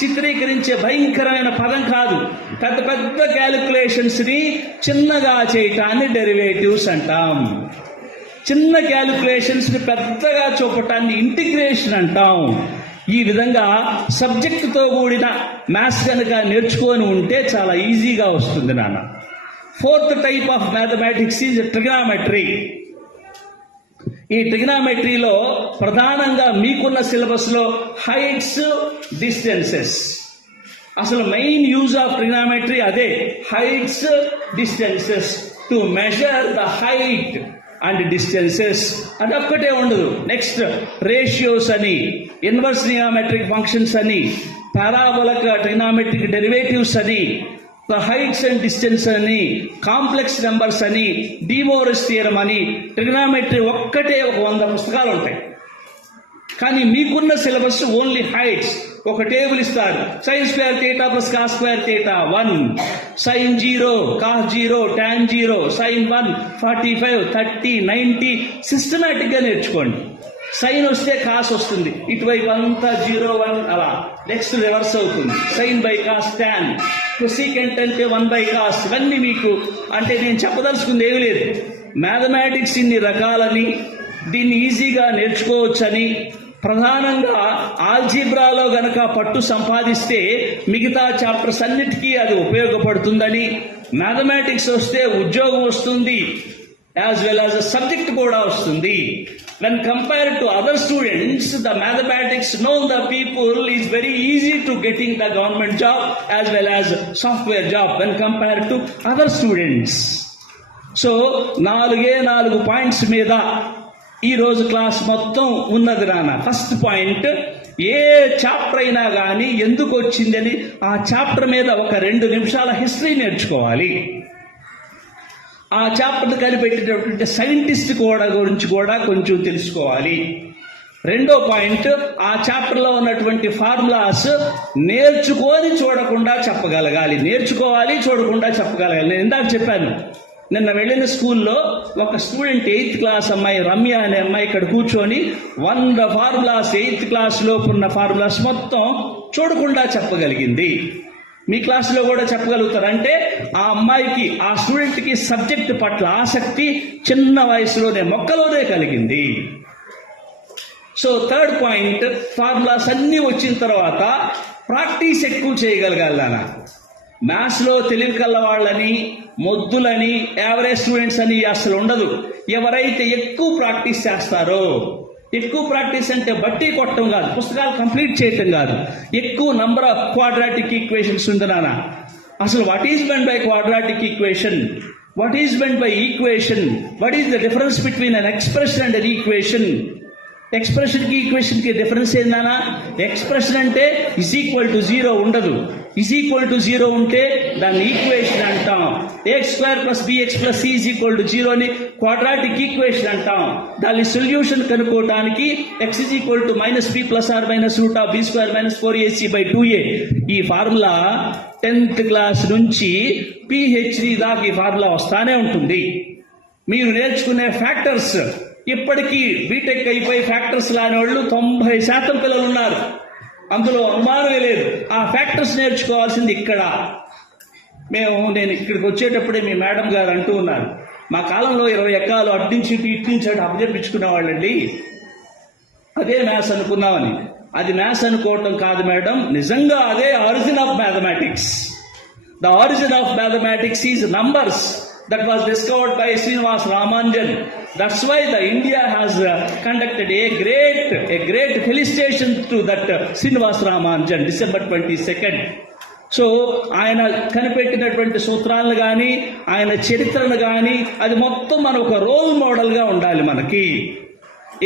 చిత్రీకరించే భయంకరమైన పదం కాదు. పెద్ద పెద్ద క్యాలిక్యులేషన్స్ని చిన్నగా చేయటాన్ని డెరివేటివ్స్ అంటాం. చిన్న క్యాలిక్యులేషన్స్ని పెద్దగా చూపటాన్ని ఇంటిగ్రేషన్ అంటాం. ఈ విధంగా సబ్జెక్టుతో కూడిన మ్యాథ్స్ కనుక నేర్చుకొని ఉంటే చాలా ఈజీగా వస్తుంది నాన్న. Fourth type of mathematics is trigonometry. ఈ ట్రిగ్నామెట్రీలో ప్రధానంగా మీకున్న సిలబస్లో హైట్స్, డిస్టెన్సెస్. అసలు మెయిన్ యూజ్ ఆఫ్ ట్రిగ్నామెట్రీ అదే, heights, distances, to measure the height and distances. అదొక్కటే ఉండదు. నెక్స్ట్ రేషియోస్ అని, ఇన్వర్స్ ట్రిగ్నామెట్రిక్ ఫంక్షన్స్ అని, పారాబోలిక్ ట్రిగ్నామెట్రిక్ డెరివేటివ్స్ అని, ద హైట్స్ అండ్ డిస్టెన్స్ అని, కాంప్లెక్స్ నెంబర్స్ అని, డిమోరిస్ థియరం అని. ట్రిగ్నామెట్రీ ఒక్కటే ఒక 100 పుస్తకాలు ఉంటాయి. కానీ మీకున్న సిలబస్ ఓన్లీ హైట్స్. ఒక టేబుల్ ఇస్తారు, sine square theta plus cos square theta 1, sine 0, cos 0, tan 0, sine 1, 45, 30, 90. సిస్టమేటిక్గా నేర్చుకోండి. సైన్ వస్తే కాస్ వస్తుంది, ఇటువైపు అంతా 0, 1 అలా. నెక్స్ట్ రివర్స్ అవుతుంది, sine by cos tan. Cosecant అంటే 1 బై కాస్. ఇవన్నీ మీకు అంటే నేను చెప్పదలుచుకుంది ఏమీ లేదు. మ్యాథమెటిక్స్ ఇన్ని రకాలని, దీన్ని ఈజీగా నేర్చుకోవచ్చని, ప్రధానంగా ఆల్జీబ్రాలో గనక పట్టు సంపాదిస్తే మిగతా చాప్టర్స్ అన్నిటికీ అది ఉపయోగపడుతుందని, మ్యాథమెటిక్స్ వస్తే ఉద్యోగం వస్తుంది, యాజ్ వెల్ యాజ్ సబ్జెక్ట్ కూడా వస్తుంది. When compared to other students, the mathematics known the people is very easy to getting the government job as well as software job when compared to other students. So, 4 points మీద ఈరోజు class మొత్తం ఉన్నది నాన్న. First point, ఏ chapter అయినా కానీ ఎందుకు వచ్చిందని ఆ చాప్టర్ మీద ఒక 2 నిమిషాల హిస్టరీ నేర్చుకోవాలి. ఆ చాప్టర్ కనిపెట్టినటువంటి సైంటిస్ట్ గురించి కూడా కొంచెం తెలుసుకోవాలి. రెండో పాయింట్, ఆ చాప్టర్లో ఉన్నటువంటి ఫార్ములాస్ నేర్చుకొని చూడకుండా చెప్పగలగాలి. నేర్చుకోవాలి, చూడకుండా చెప్పగలగాలి. నేను ఇందాక చెప్పాను, నిన్న వెళ్ళిన స్కూల్లో ఒక స్టూడెంట్ 8th క్లాస్ అమ్మాయి రమ్య అనే అమ్మాయి ఇక్కడ కూర్చొని 100 ఫార్ములాస్ 8th క్లాస్లో ఉన్న ఫార్ములాస్ మొత్తం చూడకుండా చెప్పగలిగింది. మీ క్లాసులో కూడా చెప్పగలుగుతారు. అంటే ఆ అమ్మాయికి, ఆ స్టూడెంట్కి సబ్జెక్ట్ పట్ల ఆసక్తి చిన్న వయసులోనే, మొక్కలోనే కలిగింది. సో థర్డ్ పాయింట్, ఫార్ములాస్ అన్నీ వచ్చిన తర్వాత ప్రాక్టీస్ ఎక్కువ చేయగలగాలి నాన్న. మ్యాథ్స్లో తెలివి కల్ల వాళ్ళని, మొద్దులని, యావరేజ్ స్టూడెంట్స్ అని అసలు ఉండదు. ఎవరైతే ఎక్కువ ప్రాక్టీస్ చేస్తారో, ఎక్కువ ప్రాక్టీస్ అంటే బట్టి కొట్టడం కాదు, పుస్తకాలు కంప్లీట్ చేయటం కాదు, ఎక్కువ నంబర్ ఆఫ్ క్వాడ్రాటిక్ ఈక్వేషన్స్ ఉంది నాన్న. అసలు what is meant by quadratic equation, what is meant by equation, what is the difference between an expression and an equation. ఎక్స్ప్రెషన్కి ఈక్వేషన్కి డిఫరెన్స్ ఏందన్నా? ఎక్స్ప్రెషన్ అంటే =0 ఉండదు. =0 ఉంటే దాన్ని ఈక్వేషన్ అంటాం. x² + bx + c = 0 అని క్వాడ్రాటిక్ ఈక్వేషన్ అంటాం. దాని సొల్యూషన్ కనుక్కోవడానికి x - (b + r - (b² - 4ac/2a). ఈ ఫార్ములా 10th క్లాస్ నుంచి PhD దాకా ఈ ఫార్ములా వస్తానే ఉంటుంది. మీరు నేర్చుకునే ఫ్యాక్టర్స్, ఇప్పటికీ బీటెక్ అయిపోయి ఫ్యాక్టర్స్ లాని వాళ్ళు 90% పిల్లలు ఉన్నారు, అందులో అనుమానమే లేదు. ఆ ఫ్యాక్టర్స్ నేర్చుకోవాల్సింది ఇక్కడ. నేను ఇక్కడికి వచ్చేటప్పుడే మీ మేడం గారు అంటూ ఉన్నారు, మా కాలంలో 20 ఎక్కాలు అట్నుంచి ఇట్నుంచి అప్పచెప్పించుకునేవాళ్ళండి, అదే మ్యాథ్స్ అనుకున్నామని. అది మ్యాథ్స్ అనుకోవటం కాదు మేడం, నిజంగా అదే origin of mathematics. The origin of mathematics is numbers. That was discovered by Srinivasa Ramanujan. That's why the India has conducted a great felicitation to that Srinivasa Ramanujan, December 22nd. So ఆయన కనిపెట్టినటువంటి సూత్రాలను కానీ, ఆయన చరిత్రను కానీ, అది మొత్తం మన ఒక రోల్ మోడల్గా ఉండాలి మనకి.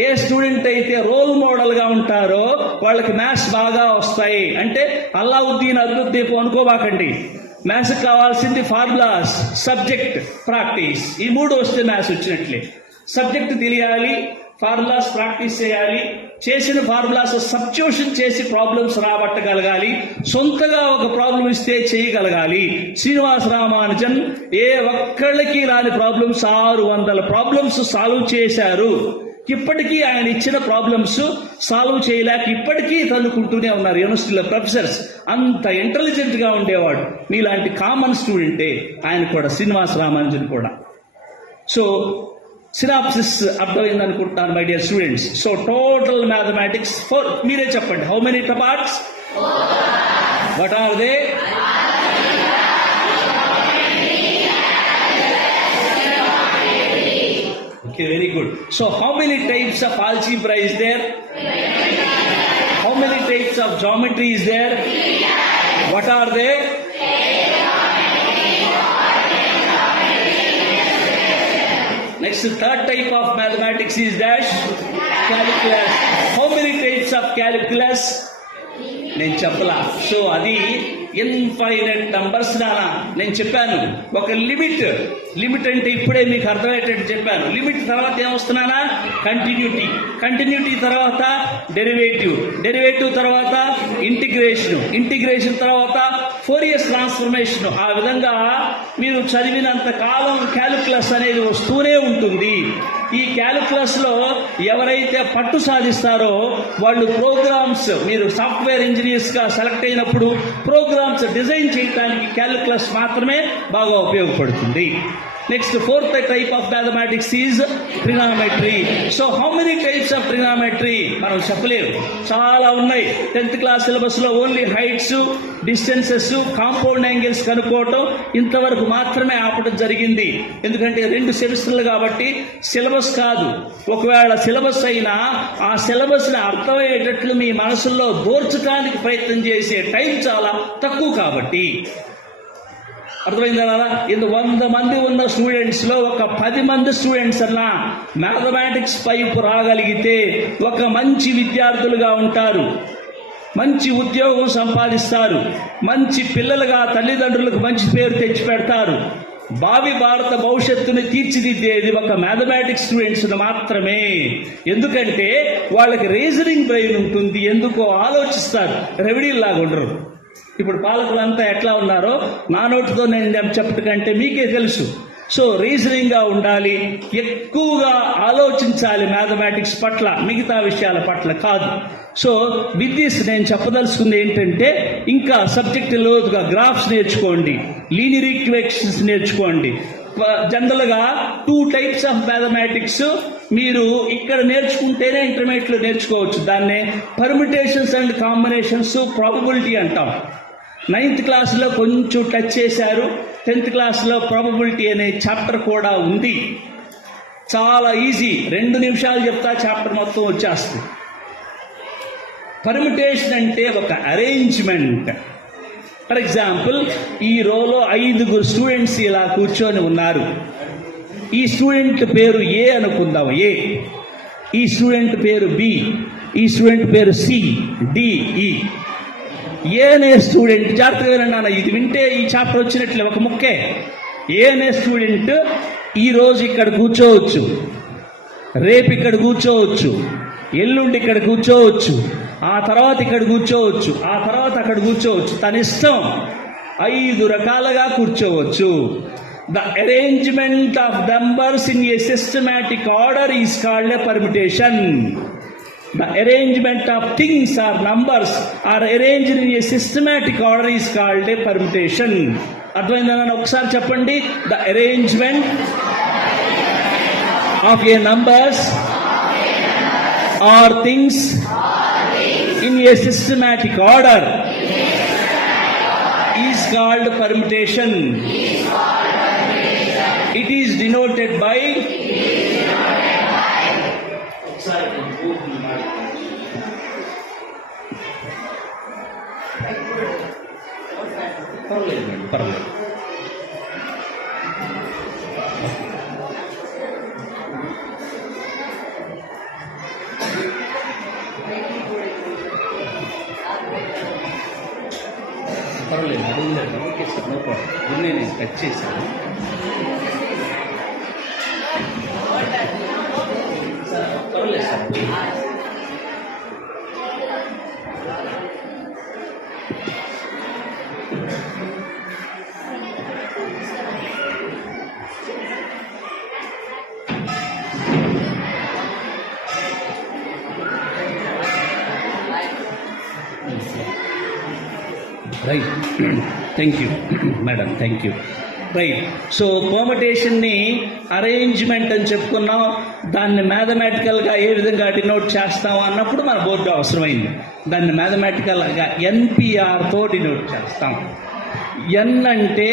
ఏ స్టూడెంట్ అయితే రోల్ మోడల్గా ఉంటారో వాళ్ళకి మ్యాథ్స్ బాగా వస్తాయి. అంటే అల్లావుద్దీన్ అద్భుత్ అనుకోబాకండి. మ్యాథ్స్ కావాల్సింది ఫార్ములాస్, సబ్జెక్ట్, ప్రాక్టీస్. ఈ 3 వస్తే మ్యాథ్స్ వచ్చినట్లే. సబ్జెక్ట్ తెలియాలి, ఫార్ములాస్ ప్రాక్టీస్ చేయాలి, చేసిన ఫార్ములాస్ సబ్స్టిట్యూషన్ చేసి ప్రాబ్లమ్స్ రాబట్టగలగాలి, సొంతగా ఒక ప్రాబ్లం ఇస్తే చేయగలగాలి. శ్రీనివాస రామానుజన్ ఏ ఒక్కళ్ళకి రాని ప్రాబ్లమ్స్ 600 ప్రాబ్లమ్స్ సాల్వ్ చేశారు. ఇప్పటికీ ఆయన ఇచ్చిన ప్రాబ్లమ్స్ సాల్వ్ చేయలేక ఇప్పటికీ తన్నుకుంటూనే ఉన్నారు యూనివర్సిటీలో ప్రొఫెసర్స్. అంత ఇంటెలిజెంట్ గా ఉండేవాడు. మీలాంటి కామన్ స్టూడెంటే ఆయన కూడా, శ్రీనివాస రామానుజన్ కూడా. సో సినాప్సిస్ అర్థమైంది అనుకుంటున్నాను my dear students. So total mathematics 4. మీరే చెప్పండి, how many parts? What are they? Okay, very good. So how many types of algebra is there? How many types of geometry is there? What are they? Next, third type of mathematics is dash calculus. How many types of calculus? నేను చెప్పలా. So అది infinite numbers నానా. నేను చెప్పాను ఒక limit అంటే ఇప్పుడే మీకు అర్థమయ్యేటట్టు చెప్పాను. లిమిట్ తర్వాత ఏమొస్తున్నానా? కంటిన్యూటీ తర్వాత డెరివేటివ్ తర్వాత ఇంటిగ్రేషన్ తర్వాత ఫోరియర్ ట్రాన్స్ఫర్మేషన్. ఆ విధంగా మీరు చదివినంత కాలం క్యాలిక్యులస్ అనేది వస్తూనే ఉంటుంది. ఈ క్యాలిక్యులస్ లో ఎవరైతే పట్టు సాధిస్తారో వాళ్ళు ప్రోగ్రామ్స్, మీరు సాఫ్ట్వేర్ ఇంజనీర్స్ గా సెలెక్ట్ అయినప్పుడు ప్రోగ్రామ్స్ డిజైన్ చేయడానికి క్యాలిక్యులస్ మాత్రమే బాగా ఉపయోగపడుతుంది. Next, fourth type of mathematics is trigonometry. So how many types of trigonometry మనం చెప్పలేము, చాలా ఉన్నాయి. 10th క్లాస్ సిలబస్ లో only heights, distances, compound angles కనుక్కోవటం ఇంతవరకు మాత్రమే ఆపడం జరిగింది. ఎందుకంటే 2 సెమిస్టర్లు కాబట్టి సిలబస్ కాదు. ఒకవేళ సిలబస్ అయినా ఆ సిలబస్ ని అర్థమయ్యేటట్లు మీ మనసుల్లో దోర్చడానికి ప్రయత్నం చేసే టైం చాలా తక్కువ కాబట్టి. అర్థమైందా? 100 మంది ఉన్న స్టూడెంట్స్ లో ఒక 10 మంది స్టూడెంట్స్ అన్నా మ్యాథమెటిక్స్ పైపు రాగలిగితే ఒక మంచి విద్యార్థులుగా ఉంటారు, మంచి ఉద్యోగం సంపాదిస్తారు, మంచి పిల్లలుగా తల్లిదండ్రులకు మంచి పేరు తెచ్చి పెడతారు. భావి భారత భవిష్యత్తుని తీర్చిదిద్దేది ఒక మ్యాథమెటిక్స్ స్టూడెంట్స్ మాత్రమే. ఎందుకంటే వాళ్ళకి రీజనింగ్ బ్రెయిన్ ఉంటుంది, ఎందుకో ఆలోచిస్తారు, రెవడీల్లాగా ఉండరు. ఇప్పుడు పాలకులంతా ఎట్లా ఉన్నారో నా నోటితో నేను చెప్పటకంటే మీకే తెలుసు. సో రీజనింగ్ గా ఉండాలి, ఎక్కువగా ఆలోచించాలి మ్యాథమెటిక్స్ పట్ల, మిగతా విషయాల పట్ల కాదు. సో విత్ దిస్ నేను చెప్పదలుచుకుంది ఏంటంటే, ఇంకా సబ్జెక్ట్ లోతుగా గ్రాఫ్స్ నేర్చుకోండి, లీనియర్ ఈక్వేషన్స్ నేర్చుకోండి. జనరల్ గా 2 టైప్స్ ఆఫ్ మ్యాథమెటిక్స్ మీరు ఇక్కడ నేర్చుకుంటేనే ఇంటర్మీడియట్ లో నేర్చుకోవచ్చు. దాన్నే పర్ముటేషన్స్ అండ్ కాంబినేషన్స్, ప్రాబబిలిటీ అంటాం. 9th క్లాస్లో కొంచెం టచ్ చేశారు. 10th క్లాస్లో ప్రాబబిలిటీ అనే చాప్టర్ కూడా ఉంది. చాలా ఈజీ, 2 నిమిషాలు చెప్తా చాప్టర్ మొత్తం వచ్చేస్తుంది. పర్ముటేషన్ అంటే ఒక అరేంజ్మెంట్. ఫర్ ఎగ్జాంపుల్, ఈ రోలో 5 స్టూడెంట్స్ ఇలా కూర్చొని ఉన్నారు. ఈ స్టూడెంట్ పేరు ఏ అనుకుందాం, ఏ. ఈ స్టూడెంట్ పేరు బి, ఈ స్టూడెంట్ పేరు సి, డి, ఈ. ఏ అనే స్టూడెంట్, జాగ్రత్తగా వినండి, ఇది వింటే ఈ చాప్టర్ వచ్చినట్లే ఒక ముక్కే. ఏ అనే స్టూడెంట్ ఈ రోజు ఇక్కడ కూర్చోవచ్చు, రేపు ఇక్కడ కూర్చోవచ్చు, ఎల్లుండి ఇక్కడ కూర్చోవచ్చు, ఆ తర్వాత ఇక్కడ కూర్చోవచ్చు, ఆ తర్వాత అక్కడ కూర్చోవచ్చు. తన ఇష్టం 5 రకాలుగా కూర్చోవచ్చు. The arrangement of numbers in a systematic order is called a permutation. The arrangement of things or numbers are arranged in a systematic order is called a permutation. అర్థమైందని ఒకసారి చెప్పండి. The arrangement of a numbers or things in a systematic order is called permutation. It is denoted by పర్లేదు. Okay sir, no problem. నేను touch చేశాను. Right, thank you madam, thank you. Right, so పర్ముటేషన్ని arrangement అని చెప్పుకున్నాం. దాన్ని మ్యాథమెటికల్గా ఏ విధంగా denote చేస్తాం అన్నప్పుడు మన బోర్డు అవసరమైంది. దాన్ని మ్యాథమెటికల్గా ఎన్పిఆర్తో డినోట్ చేస్తాం. ఎన్ అంటే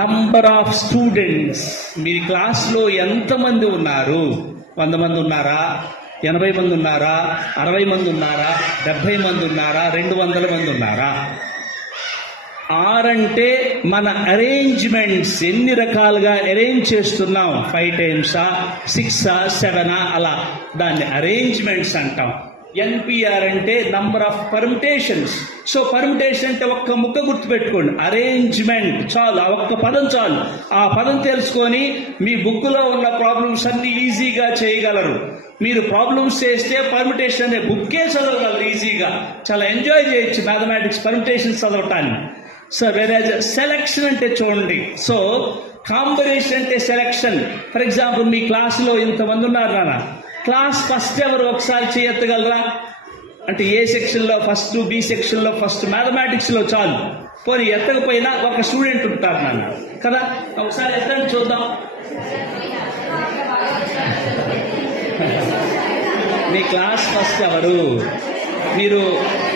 నంబర్ ఆఫ్ స్టూడెంట్స్. మీ క్లాస్లో ఎంతమంది ఉన్నారు? 100 మంది ఉన్నారా? 80 మంది ఉన్నారా? 60 మంది ఉన్నారా? 70 మంది ఉన్నారా? 200 మంది ఉన్నారా? ఆర్ అంటే మన అరేంజ్మెంట్స్, ఎన్ని రకాలుగా అరేంజ్ చేస్తున్నాం, 5 టైమ్సా, 6ఆ, 7ఆ, అలా దాన్ని అరేంజ్మెంట్స్ అంటాం. ఎన్పిఆర్ అంటే number of permutations. So permutation అంటే ఒక్క ముక్క గుర్తుపెట్టుకోండి, అరేంజ్మెంట్ చాలు, ఆ ఒక్క పదం చాలు. ఆ పదం తెలుసుకొని మీ బుక్లో ఉన్న ప్రాబ్లమ్స్ అన్ని ఈజీగా చేయగలరు. మీరు ప్రాబ్లమ్స్ చేస్తే పర్ముటేషన్ అనే బుక్కే చదవగలరు ఈజీగా. చాలా ఎంజాయ్ చేయొచ్చు మ్యాథమెటిక్స్ పర్ముటేషన్స్ చదవటాన్ని. సో వేరే సెలక్షన్ అంటే చూడండి, సో కాంబినేషన్ అంటే సెలక్షన్. ఫర్ ఎగ్జాంపుల్ మీ క్లాసులో ఇంతమంది ఉన్నారు నాన్న, క్లాస్ ఫస్ట్ ఎవరు ఒకసారి చేయెత్తగలరా? అంటే ఏ సెక్షన్లో ఫస్ట్, బి సెక్షన్లో ఫస్ట్, మ్యాథమెటిక్స్లో చాలు. పోనీ ఎత్తకపోయినా ఒక స్టూడెంట్ ఉంటారు నాన్న కదా, ఒకసారి ఎత్తండి చూద్దాం. మీ క్లాస్ ఫస్ట్ ఎవరు? మీరు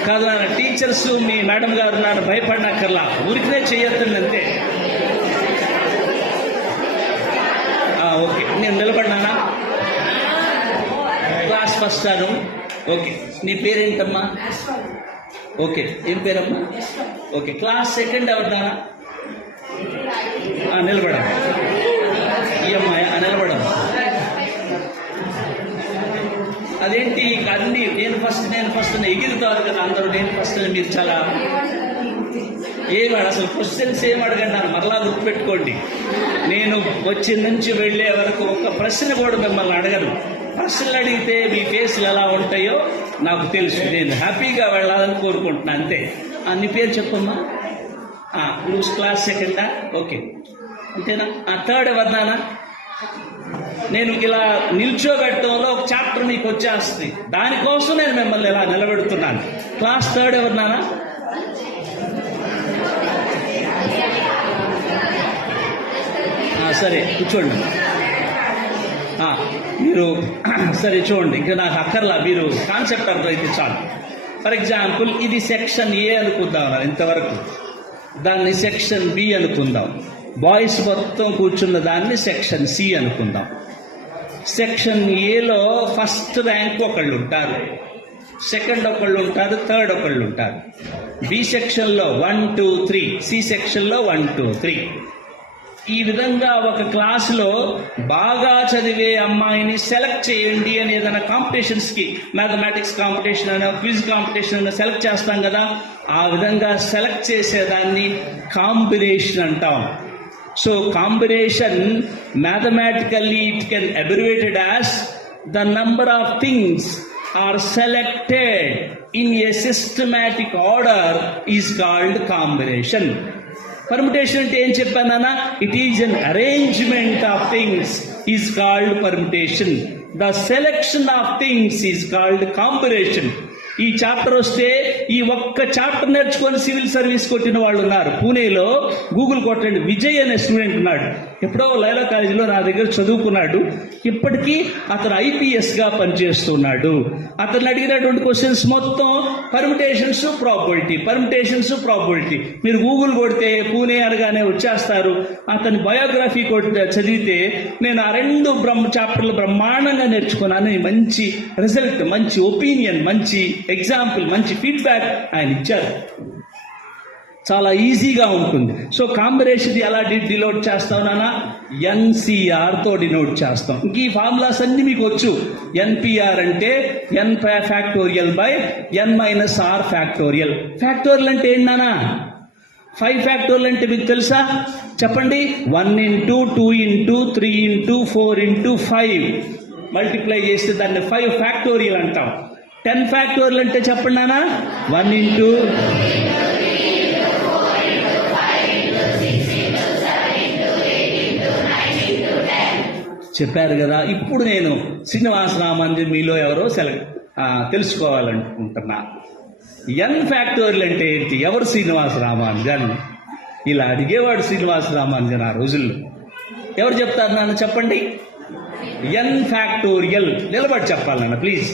కాదు నాన్న, టీచర్స్ మీ మేడం గారు నాన్న భయపడినక్కర్లా, ఊరికినే చేయొద్దండి అంతే. ఓకే, నేను నిలబడినానా? క్లాస్ ఫస్ట్ అను. ఓకే, నీ పేరేంటమ్మా? ఓకే, ఏం పేరమ్మా? ఓకే, క్లాస్ సెకండ్ ఎవరిదానా? నిలబడా. ఈ అమ్మాయి నిలబడమ్మా. అదేంటి అన్ని నేను ఫస్ట్ ఎగిరుతారు కదా అందరూ, నేను ఫస్ట్ అని. మీరు చాలా ఏమాడు అసలు క్వశ్చన్స్ ఏం అడగండి, మరలా గుర్తుపెట్టుకోండి. నేను వచ్చి నుంచి వెళ్ళే వరకు ఒక ప్రశ్న కూడా మిమ్మల్ని అడగను. ప్రశ్నలు అడిగితే మీ ఫేస్లు ఎలా ఉంటాయో నాకు తెలుసు. నేను హ్యాపీగా వెళ్ళాలని కోరుకుంటున్నాను అంతే. నీ పేరు చెప్పమ్మా. నువ్వు క్లాస్ సెకండా? ఓకే, అంతేనా? థర్డ్ ఎవరిదానా? నేను ఇలా నిల్చోబెట్టడంలో ఒక చాప్టర్ మీకు వచ్చేస్తుంది, దానికోసం నేను మిమ్మల్ని ఇలా నిలబెడుతున్నాను. Class third ఎవరినానా? సరే కూర్చోండి. మీరు సరే చూడండి, ఇంకా నాకు అక్కర్లా, మీరు కాన్సెప్ట్ అర్థమైతే చాలు. ఫర్ ఎగ్జాంపుల్ ఇది సెక్షన్ ఏ అనుకుందాం ఇంతవరకు, దాన్ని సెక్షన్ బి అనుకుందాం. బాయ్స్ మొత్తం కూర్చున్న దాన్ని సెక్షన్ సి అనుకుందాం. సెక్షన్ ఏలో ఫస్ట్ ర్యాంక్ ఒకళ్ళు ఉంటారు, సెకండ్ ఒకళ్ళు ఉంటారు, థర్డ్ ఒకళ్ళు ఉంటారు. బి సెక్షన్లో 1, 2, 3, సి సెక్షన్లో 1, 2, 3. ఈ విధంగా ఒక క్లాసులో బాగా చదివే అమ్మాయిని సెలెక్ట్ చేయండి అని ఏదైనా కాంపిటీషన్స్కి, మ్యాథమెటిక్స్ కాంపిటీషన్ అయినా, క్విజ్ కాంపిటీషన్ అయినా సెలెక్ట్ చేస్తాం కదా, ఆ విధంగా సెలెక్ట్ చేసేదాన్ని కాంబినేషన్ అంటాం. So combination mathematically it can abbreviated as the number of things are selected in a systematic order is called combination. Permutation అంటే ఏం చెప్పానా? It is an arrangement of things is called permutation. The selection of things is called combination. ఈ chapter వస్తే ఈ ఒక్క chapter నేర్చుకొని civil service కొట్టిన వాళ్ళు ఉన్నారు. పూణేలో గూగుల్ కొట్టండి, విజయ్ అనే స్టూడెంట్ ఉన్నాడు. ఎప్పుడో లైలా కాలేజీలో నా దగ్గర చదువుకున్నాడు. ఇప్పటికీ అతను ఐపీఎస్గా పనిచేస్తున్నాడు. అతను అడిగినటువంటి క్వశ్చన్స్ మొత్తం పర్ముటేషన్స్, ప్రాబబిలిటీ. మీరు గూగుల్ కొడితే పూణే అనగానే వచ్చేస్తారు. అతని బయోగ్రఫీ చదివితే నేను ఆ 2 చాప్టర్లు బ్రహ్మాండంగా నేర్చుకున్నాను. మంచి రిజల్ట్, మంచి ఒపీనియన్, మంచి ఎగ్జాంపుల్, మంచి ఫీడ్బ్యాక్ ఆయన ఇచ్చారు. చాలా ఈజీగా ఉంటుంది. సో కాంబినేషన్ ఎలా డినోట్ చేస్తాం నాన్న? ఎన్సిఆర్తో డినోట్ చేస్తాం. ఇంక ఈ ఫార్ములాస్ అన్ని మీకు వచ్చు. ఎన్పిఆర్ అంటే N factorial by N minus R factorial. Factorial అంటే ఏంటి నాన్న? 5 ఫ్యాక్టోరియల్ అంటే మీకు తెలుసా? చెప్పండి. 1 into 2 into 3 into 4 into 5. Multiply చేస్తే దాన్ని 5 ఫ్యాక్టోరియల్ అంటాం. 10 ఫ్యాక్టోరియల్ అంటే చెప్పండి నాన్న. 1 ఇంటూ చెప్పారు కదా. ఇప్పుడు నేను శ్రీనివాస రామానుజన్ మీలో ఎవరో తెలుసుకోవాలనుకుంటున్నా. n ఫ్యాక్టోరియల్ అంటే ఏంటి? ఎవరు శ్రీనివాస రామానుజన్? ఇలా అడిగేవాడు శ్రీనివాస రామానుజన్ ఆ రోజుల్లో. ఎవరు చెప్తారు నాన్న చెప్పండి. n factorial. నిలబడి చెప్పాలి నాన్న ప్లీజ్.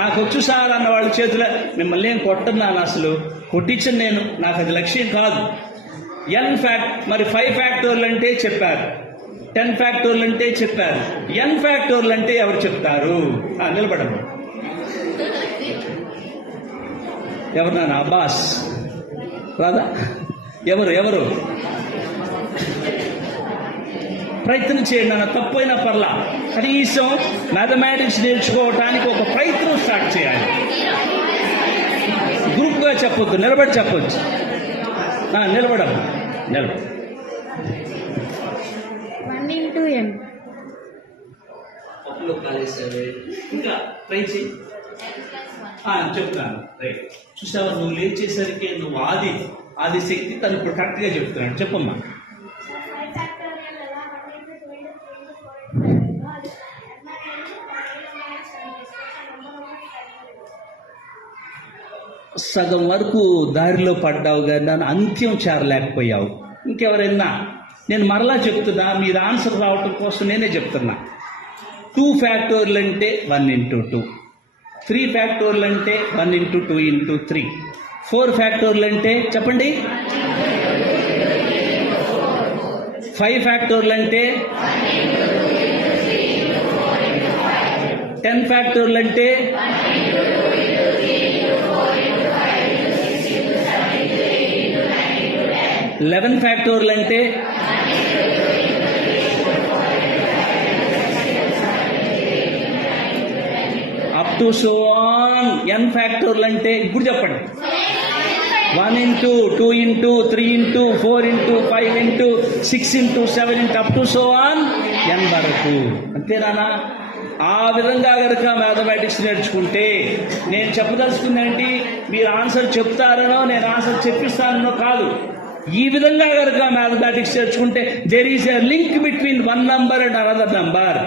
నాకు వచ్చు సార్ అన్న వాళ్ళ చేతిలో మిమ్మల్ని ఏం కొట్టన్నాను, అసలు కొట్టించను నేను, నాకు అది లక్ష్యం కాదు. మరి 5 ఫ్యాక్టోరియల్ అంటే చెప్పారు, 10 ఫ్యాక్టోరియల్ అంటే చెప్పారు. n ఫ్యాక్టోరియల్ అంటే ఎవరు చెప్తారు? నిలబడండి. ఎవరు నాన్న? అబ్బాస్ రాదా? ఎవరు ప్రయత్నం చేయండి నాన్న, తప్పైనా పర్లా. కనీసం మ్యాథమెటిక్స్ నేర్చుకోవటానికి ఒక ప్రయత్నం స్టార్ట్ చేయాలి. గ్రూప్గా చెప్పొద్దు, నిలబడి చెప్పొచ్చు. నిలబడము. 1 into n. ఇంకా ట్రై చేయి. చెప్తాను. రైట్, చూసావా, నువ్వు లేచేసరికి నువ్వు ఆది శక్తి తను ఇప్పుడు కరెక్ట్గా చెప్తున్నాడు. చెప్పమ్మా. సగం వరకు దారిలో పడ్డావు కానీ దాని అంత్యం చేరలేకపోయావు. ఇంకెవరైనా? నేను మరలా చెప్తున్నా, మీరు ఆన్సర్ రావటం కోసం నేనే చెప్తున్నా. 2 ఫ్యాక్టోరియల్ అంటే 1 into 2. 3 ఫ్యాక్టోరియల్ అంటే 1 into 2 into 3. 4 ఫ్యాక్టోరియల్ అంటే చెప్పండి. 5 ఫ్యాక్టోరియల్ అంటే 10 ఫ్యాక్టోరియల్ అంటే 11 ఫ్యాక్టోరియల్ అంటే up to so on. n factorial అంటే ఇప్పుడు చెప్పండి. 1 into 2 into 3 into 4 into 5 into 6 into 7 into up to so on n వరకు. అంతేనా? ఆ విధంగా కనుక మ్యాథమెటిక్స్ నేర్చుకుంటే, నేను చెప్పదలుచుకుందేంటి, మీరు ఆన్సర్ చెప్తారనో నేను ఆన్సర్ చెప్పిస్తానో కాదు. ఈ విధంగా కనుక మ్యాథమెటిక్స్ నేర్చుకుంటే there is a link between one number and another number.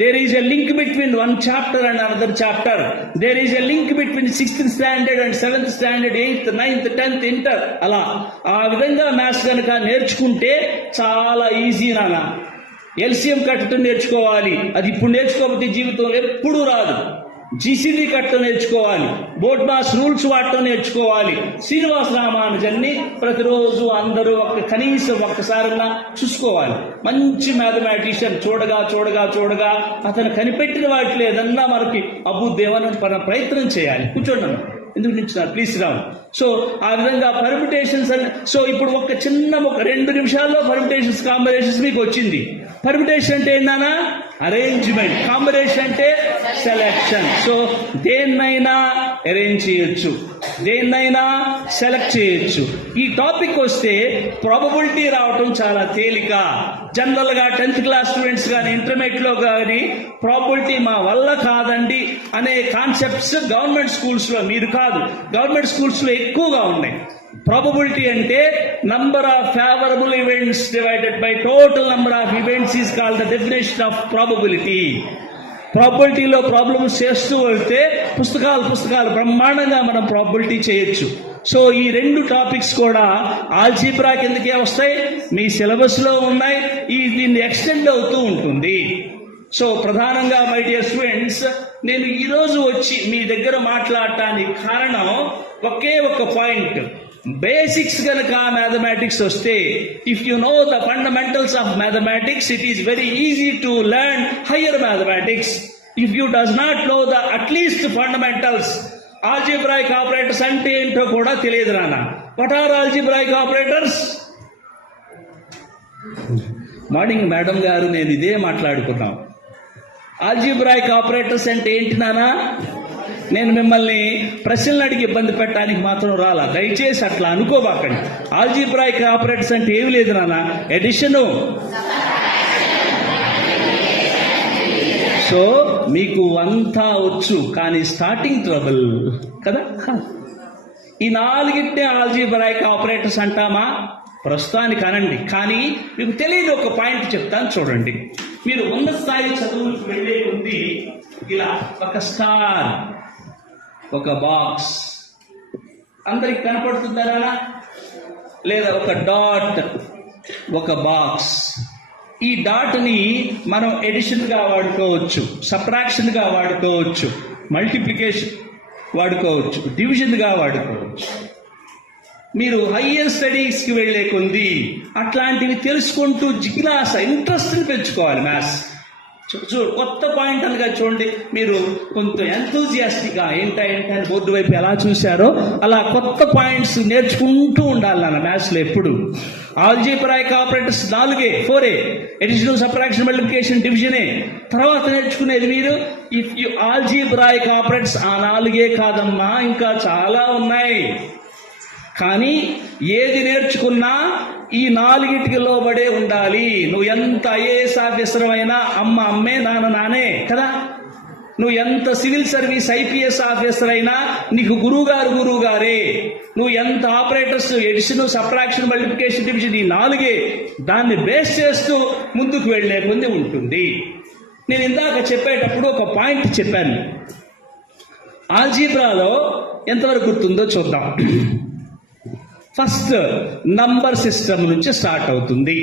There is a link between one chapter and another chapter. There is a link between 6th standard and 7th standard, 8th, 9th, 10th, inter. అలా ఆ విధంగా maths కనుక నేర్చుకుంటే చాలా easy నాన్న. LCM కట్టడం నేర్చుకోవాలి, అది ఇప్పుడు నేర్చుకోకపోతే జీవితంలో ఎప్పుడూ రాదు. జీసీబీ కట్టడం నేర్చుకోవాలి, బోర్డ్ మాస్ రూల్స్ వాడటం నేర్చుకోవాలి. శ్రీనివాస రామానుజన్ని ప్రతిరోజు అందరూ కనీసం ఒక్కసారన్నా చూసుకోవాలి. మంచి మ్యాథమెటిషియన్. చూడగా అతను కనిపెట్టిన వాటిలో ఏదన్నా మనకి అబ్బుద్దేమని మన ప్రయత్నం చేయాలి. కూర్చోండి, ఎందుకు నిల్చున్నారు ప్లీజ్ రావు. సో ఆ విధంగా పర్మిటేషన్స్ సో ఇప్పుడు ఒక 2 నిమిషాల్లో పర్మిటేషన్స్ కాంబినేషన్స్ మీకు వచ్చింది. పర్మిటేషన్ అంటే ఏంటన్నా? అరేంజ్మెంట్. కాంబినేషన్ అంటే సెలెక్షన్. సో దేన్నైనా అరేంజ్ చేయొచ్చు, దేన్నైనా సెలెక్ట్ చేయొచ్చు. ఈ టాపిక్ వస్తే ప్రాబబిలిటీ రావటం చాలా తేలిక. జనరల్ గా 10th క్లాస్ స్టూడెంట్స్ కానీ ఇంటర్మీడియట్ లో కానీ ప్రాబబిలిటీ మా వల్ల కాదండి అనే కాన్సెప్ట్స్ గవర్నమెంట్ స్కూల్స్ లో, మీరు కాదు, గవర్నమెంట్ స్కూల్స్ లో ఎక్కువగా ఉన్నాయి. ప్రాబబిలిటీ అంటే number of favourable events divided by total number of events is called the definition of probability. ప్రాబబిలిటీలో ప్రాబ్లమ్స్ చేస్తూ వెళ్తే పుస్తకాలు బ్రహ్మాండంగా మనం ప్రాబబిలిటీ చేయొచ్చు. సో ఈ 2 టాపిక్స్ కూడా ఆల్జీబ్రా కిందకే వస్తాయి, మీ సిలబస్ లో ఉన్నాయి. దీన్ని ఎక్స్టెండ్ అవుతూ ఉంటుంది. సో ప్రధానంగా మై డియర్ స్టూడెంట్స్, నేను ఈరోజు వచ్చి మీ దగ్గర మాట్లాడటానికి కారణం ఒకే ఒక పాయింట్. బేసిక్స్ గనక మ్యాథమెటిక్స్ వస్తే, if you know the fundamentals of mathematics, it is very easy to learn higher mathematics. If you does not know the at least fundamentals, algebraic operators అంటే ఏంటో కూడా తెలియదు నాన్న. What are algebraic operators? Morning madam గారు నేను ఇదే మాట్లాడుకున్నాం. Algebraic operators అంటే ఏంటి నానా? నేను మిమ్మల్ని ప్రశ్నలు అడిగి ఇబ్బంది పెట్టడానికి మాత్రం రాలా, దయచేసి అట్లా అనుకోబాకండి. ఆల్జీబ్రాయిక్ ఆపరేటర్స్ అంటే ఏమి లేదు నాన్న, ఎడిషను, సో మీకు అంతా వచ్చు, కానీ స్టార్టింగ్ ట్రబుల్ కదా. ఈ 4 ఆల్జీబ్రాయిక్ ఆపరేటర్స్ అంటామా? ప్రస్తుతానికి అనండి, కానీ మీకు తెలియని ఒక పాయింట్ చెప్తాను చూడండి. మీరు ఉన్నత స్థాయి చదువులకు వెళ్ళే ఉంది ఇలా ఒక స్టార్, ఒక బాక్స్ అందరికి కనపడుతుందా? లేదా ఒక డాట్, ఒక బాక్స్. ఈ డాట్ని మనం ఎడిషన్గా వాడుకోవచ్చు, సబ్ట్రాక్షన్గా వాడుకోవచ్చు, మల్టిప్లికేషన్ వాడుకోవచ్చు, డివిజన్గా వాడుకోవచ్చు. మీరు హయ్యర్ స్టడీస్కి వెళ్ళే కొద్ది అట్లాంటివి తెలుసుకుంటూ జిజ్ఞాస, ఇంట్రెస్ట్ని పెంచుకోవాలి. మ్యాథ్స్ కొత్త పాయింట్ అనగా చూడండి, మీరు కొంత ఎంతూజియాస్టిక్గా ఏంటని బోర్డు వైపు ఎలా చూశారో అలా కొత్త పాయింట్స్ నేర్చుకుంటూ ఉండాలి నాన్న మ్యాథ్స్లో ఎప్పుడు. Algebraic operators 4 addition, subtraction, multiplication, డివిజనే. తర్వాత నేర్చుకునేది మీరు ఇఫ్ యు ఆల్జీబ్రాయిక్ ఆపరేటర్స్. ఆ 4 కాదమ్మా, ఇంకా చాలా ఉన్నాయి. కానీ ఏది నేర్చుకున్నా ఈ 4 లోబడే ఉండాలి. నువ్వు ఎంత ఐఏఎస్ ఆఫీసర్ అయినా అమ్మ అమ్మే, నాన్న నానే కదా. నువ్వు ఎంత సివిల్ సర్వీస్ ఐపీఎస్ ఆఫీసర్ అయినా నీకు గురువు గారే. నువ్వు ఎంత operators, addition, subtraction, multiplication, division, ఈ 4 దాన్ని బేస్ చేస్తూ ముందుకు వెళ్లే ముందే ఉంటుంది. నేను ఇందాక చెప్పేటప్పుడు ఒక పాయింట్ చెప్పాను. ఆల్జీబ్రాలో ఎంతవరకు గుర్తుందో చూద్దాం. ఫస్ట్ నంబర్ సిస్టమ్ నుంచి స్టార్ట్ అవుతుంది.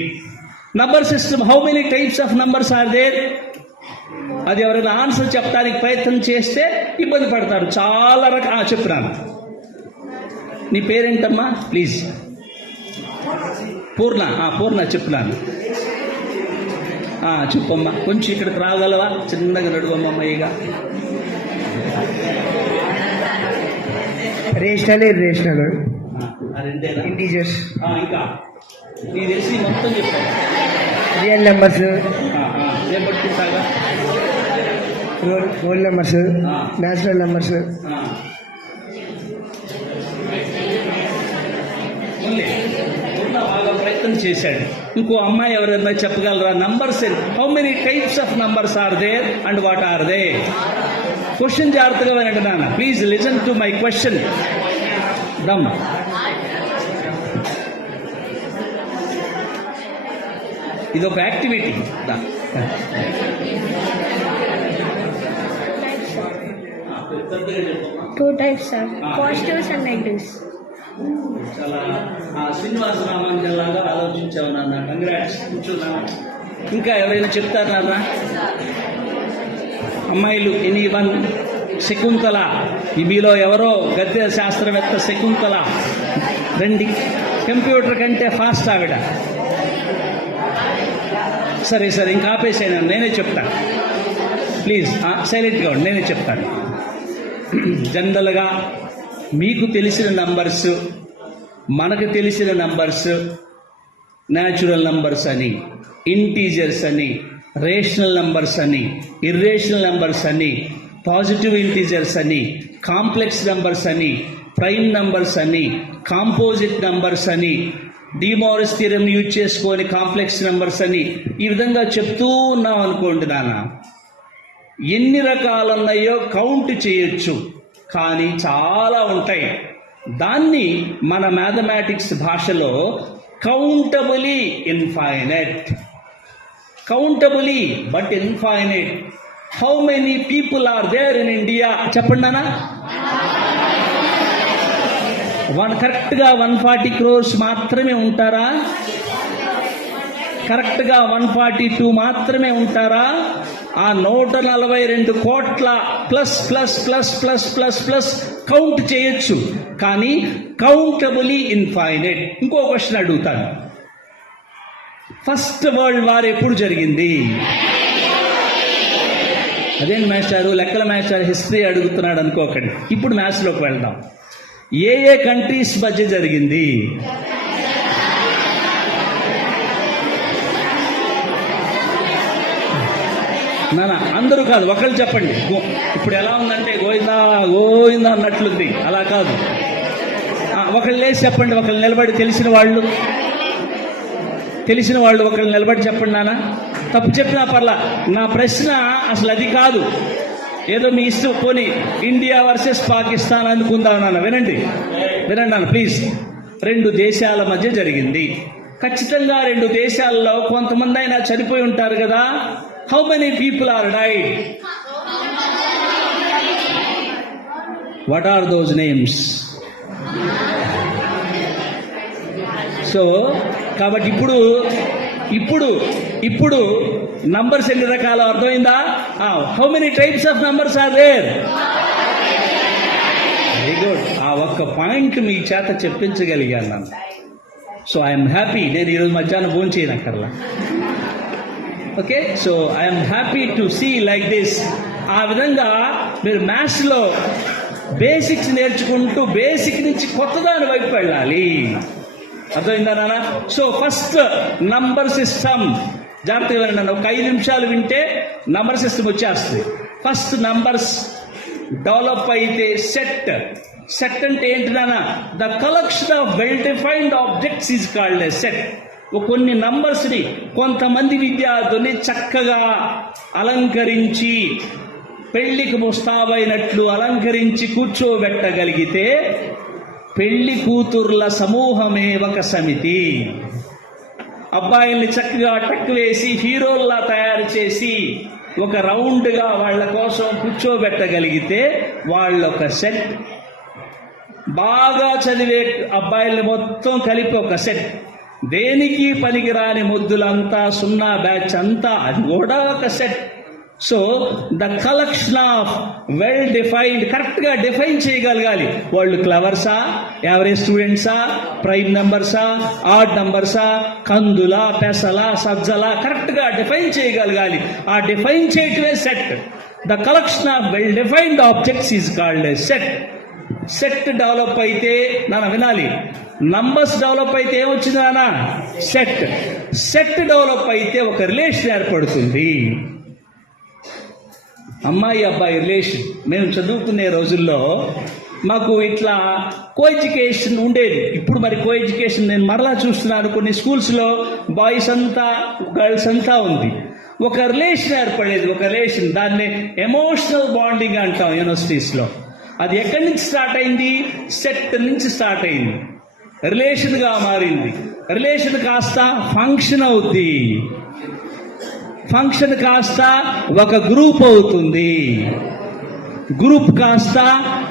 Number system, how many types of numbers are there? అది ఎవరైనా ఆన్సర్ చెప్పడానికి ప్రయత్నం చేస్తే ఇబ్బంది పడతారు. చాలా చెప్తున్నాను. నీ పేరేంటమ్మా ప్లీజ్? పూర్ణ చెప్తున్నాను. చెప్పమ్మా, కొంచెం ఇక్కడికి రాగలవా? చిన్నగా నడువమ్మా. ఇక రేషనల్, ఇర్రేషనల్, ఇంటీజర్స్. ఇంకా నీ తెలిసి మొత్తం చెప్పాను. రియల్ నెంబర్స్, ఏం పట్టుకుంటాగా? Whole numbers, natural numbers. బాగా ప్రయత్నం చేశాడు. ఇంకో అమ్మాయి ఎవరైనా చెప్పగలరా? Numbers, how many types of numbers are there and what are they? Question జాగ్రత్తగా వినండి నాన్న, please listen to my question. దమ్ ఇది ఒక activity. 2 types, sir. Positives and negatives. చాలా శ్రీనివాస రామానుజన్ లాగా ఆలోచించావు నాన్న. కంగ్రాట్స్. కూర్చున్నా. ఇంకా ఎవరైనా చెప్తారు నాన్న? అమ్మాయిలు ఎనీవన్? శకుంతల, మీలో ఎవరో గద్య శాస్త్రవేత్త శకుంతల రండి. కంప్యూటర్ కంటే ఫాస్ట్ ఆవిడ. సరే ఇంకా ఆపేసాను, నేనే చెప్తాను. ప్లీజ్ సైలెంట్గా ఉండి, నేనే చెప్తాను. జనరల్గా మీకు తెలిసిన నంబర్స్, మనకు తెలిసిన నంబర్స్ న్యాచురల్ నంబర్స్ అని, ఇంటీజర్స్ అని, రేషనల్ నంబర్స్ అని, ఇర్రేషనల్ నంబర్స్ అని, పాజిటివ్ ఇంటీజర్స్ అని, కాంప్లెక్స్ నంబర్స్ అని, ప్రైమ్ నంబర్స్ అని, కాంపోజిట్ నంబర్స్ అని, డిమోరిస్ థియరం యూజ్ చేసుకొని కాంప్లెక్స్ నెంబర్స్ అని ఈ విధంగా చెప్తూ ఉన్నాం అనుకోండి నాన్న. ఎన్ని రకాలున్నాయో కౌంట్ చేయొచ్చు, కానీ చాలా ఉంటాయి. దాన్ని మన మ్యాథమెటిక్స్ భాషలో countably infinite. Countably but infinite. How many people are there in India? చెప్పండి నాన్న. కరెక్ట్గా 140 crores మాత్రమే ఉంటారా? కరెక్ట్గా 142 మాత్రమే ఉంటారా? ఆ 142 కోట్ల plus plus plus plus plus plus count చేయొచ్చు, కానీ కౌంటబులీ ఇన్ఫైనైట్. ఇంకో క్వశ్చన్ అడుగుతాను. ఫస్ట్ వరల్డ్ వార్ ఎప్పుడు జరిగింది? అదేంటి మాస్టారు, లెక్కల మాస్టర్ హిస్టరీ అడుగుతున్నాడు అనుకోకండి. ఇప్పుడు మ్యాథ్స్లోకి వెళ్దాం. ఏ కంట్రీస్ మధ్య జరిగింది? నానా అందరూ కాదు, ఒకళ్ళు చెప్పండి. ఇప్పుడు ఎలా ఉందంటే గోయిందా గోయిందా అన్నట్లుంది, అలా కాదు. ఒకళ్ళు లేచి చెప్పండి, ఒకళ్ళు నిలబడి, తెలిసిన వాళ్ళు ఒకళ్ళు నిలబడి చెప్పండి నాన్న. తప్పు చెప్పినా పర్లా. నా ప్రశ్న అసలు అది కాదు. ఏదో మీ ఇష్టం, పోనీ ఇండియా వర్సెస్ పాకిస్తాన్ అనుకుందాం నాన్న. వినండి నాన్న ప్లీజ్. 2 దేశాల మధ్య జరిగింది. ఖచ్చితంగా 2 దేశాల్లో కొంతమంది అయినా చనిపోయి ఉంటారు కదా. How many people are died? What are those names? So కాబట్టి ఇప్పుడు నంబర్స్ ఎన్ని రకాలు అర్థమైందా? How many types of numbers are there? Very good. ఆ ఒక్క పాయింట్ మీ చేత చెప్పించగలిగాను నన్ను. So I'm happy. నేను ఈరోజు మధ్యాహ్నం భోజనం చేయనక్కర్లా. Okay, so I'm happy to see like this. ఆ విధంగా మీరు మ్యాథ్స్లో బేసిక్స్ నేర్చుకుంటూ బేసిక్ నుంచి కొత్త దాని వైపు వెళ్ళాలి. అర్థమైందా నాన్న? So first number system. జాగ్రత్తగా వినండి. ఒక 5 నిమిషాలు వింటే నంబర్ సిస్టమ్ వచ్చేస్తుంది. ఫస్ట్ నంబర్స్ డెవలప్ అయితే సెట్ అంటే ఏంటి నాన్న? The collection of well defined objects is called a set. కొన్ని నంబర్స్ని కొంతమంది విద్యార్థుల్ని చక్కగా అలంకరించి, పెళ్లికి ముస్తాబైనట్లు అలంకరించి కూర్చోబెట్టగలిగితే పెళ్లి కూతుర్ల సమూహమే ఒక సమితి. అబ్బాయిల్ని చక్కగా టక్ వేసి హీరోల్లా తయారు చేసి ఒక రౌండ్గా వాళ్ళ కోసం కూర్చోబెట్టగలిగితే వాళ్ళొక సెట్. బాగా చదివే అబ్బాయిల్ని మొత్తం కలిపి ఒక సెట్. దేనికి పనికిరాని ముద్దులంతా, 0 బ్యాచ్ అంతా, అది కూడా ఒక set. So the collection of well defined, కరెక్ట్గా డిఫైన్ చేయగలగాలి. వాళ్ళు క్లవర్సా, యావరేజ్ స్టూడెంట్సా, ప్రైమ్ నెంబర్సా, ఆడ్ నెంబర్సా, కందులా, పెసలా, సజ్జలా, కరెక్ట్గా డిఫైన్ చేయగలగాలి. ఆ డిఫైన్ చేయటమే set. The collection of well defined objects is called a set. Set develop అయితే నాన్న వినాలి, నంబర్స్ డెవలప్ అయితే ఏమొచ్చింది నాన్న? సెట్ డెవలప్ అయితే ఒక రిలేషన్ ఏర్పడుతుంది. అమ్మాయి అబ్బాయి రిలేషన్. మేము చదువుకునే రోజుల్లో మాకు ఇట్లా కో ఎడ్యుకేషన్ ఉండేది. ఇప్పుడు మరి కో ఎడ్యుకేషన్ నేను మరలా చూస్తున్నాను. కొన్ని స్కూల్స్లో బాయ్స్ అంతా గర్ల్స్ అంతా ఉంది. ఒక రిలేషన్ ఏర్పడేది, ఒక రిలేషన్. దాన్ని ఎమోషనల్ బాండింగ్ అంటాం యూనివర్సిటీస్లో. అది ఎక్కడి నుంచి స్టార్ట్ అయింది? సెట్ నుంచి స్టార్ట్ అయింది, రిలేషన్గా మారింది. రిలేషన్ కాస్త ఫంక్షన్ అవుద్ది, ఫంక్షన్ కాస్త ఒక గ్రూప్ అవుతుంది, గ్రూప్ కాస్త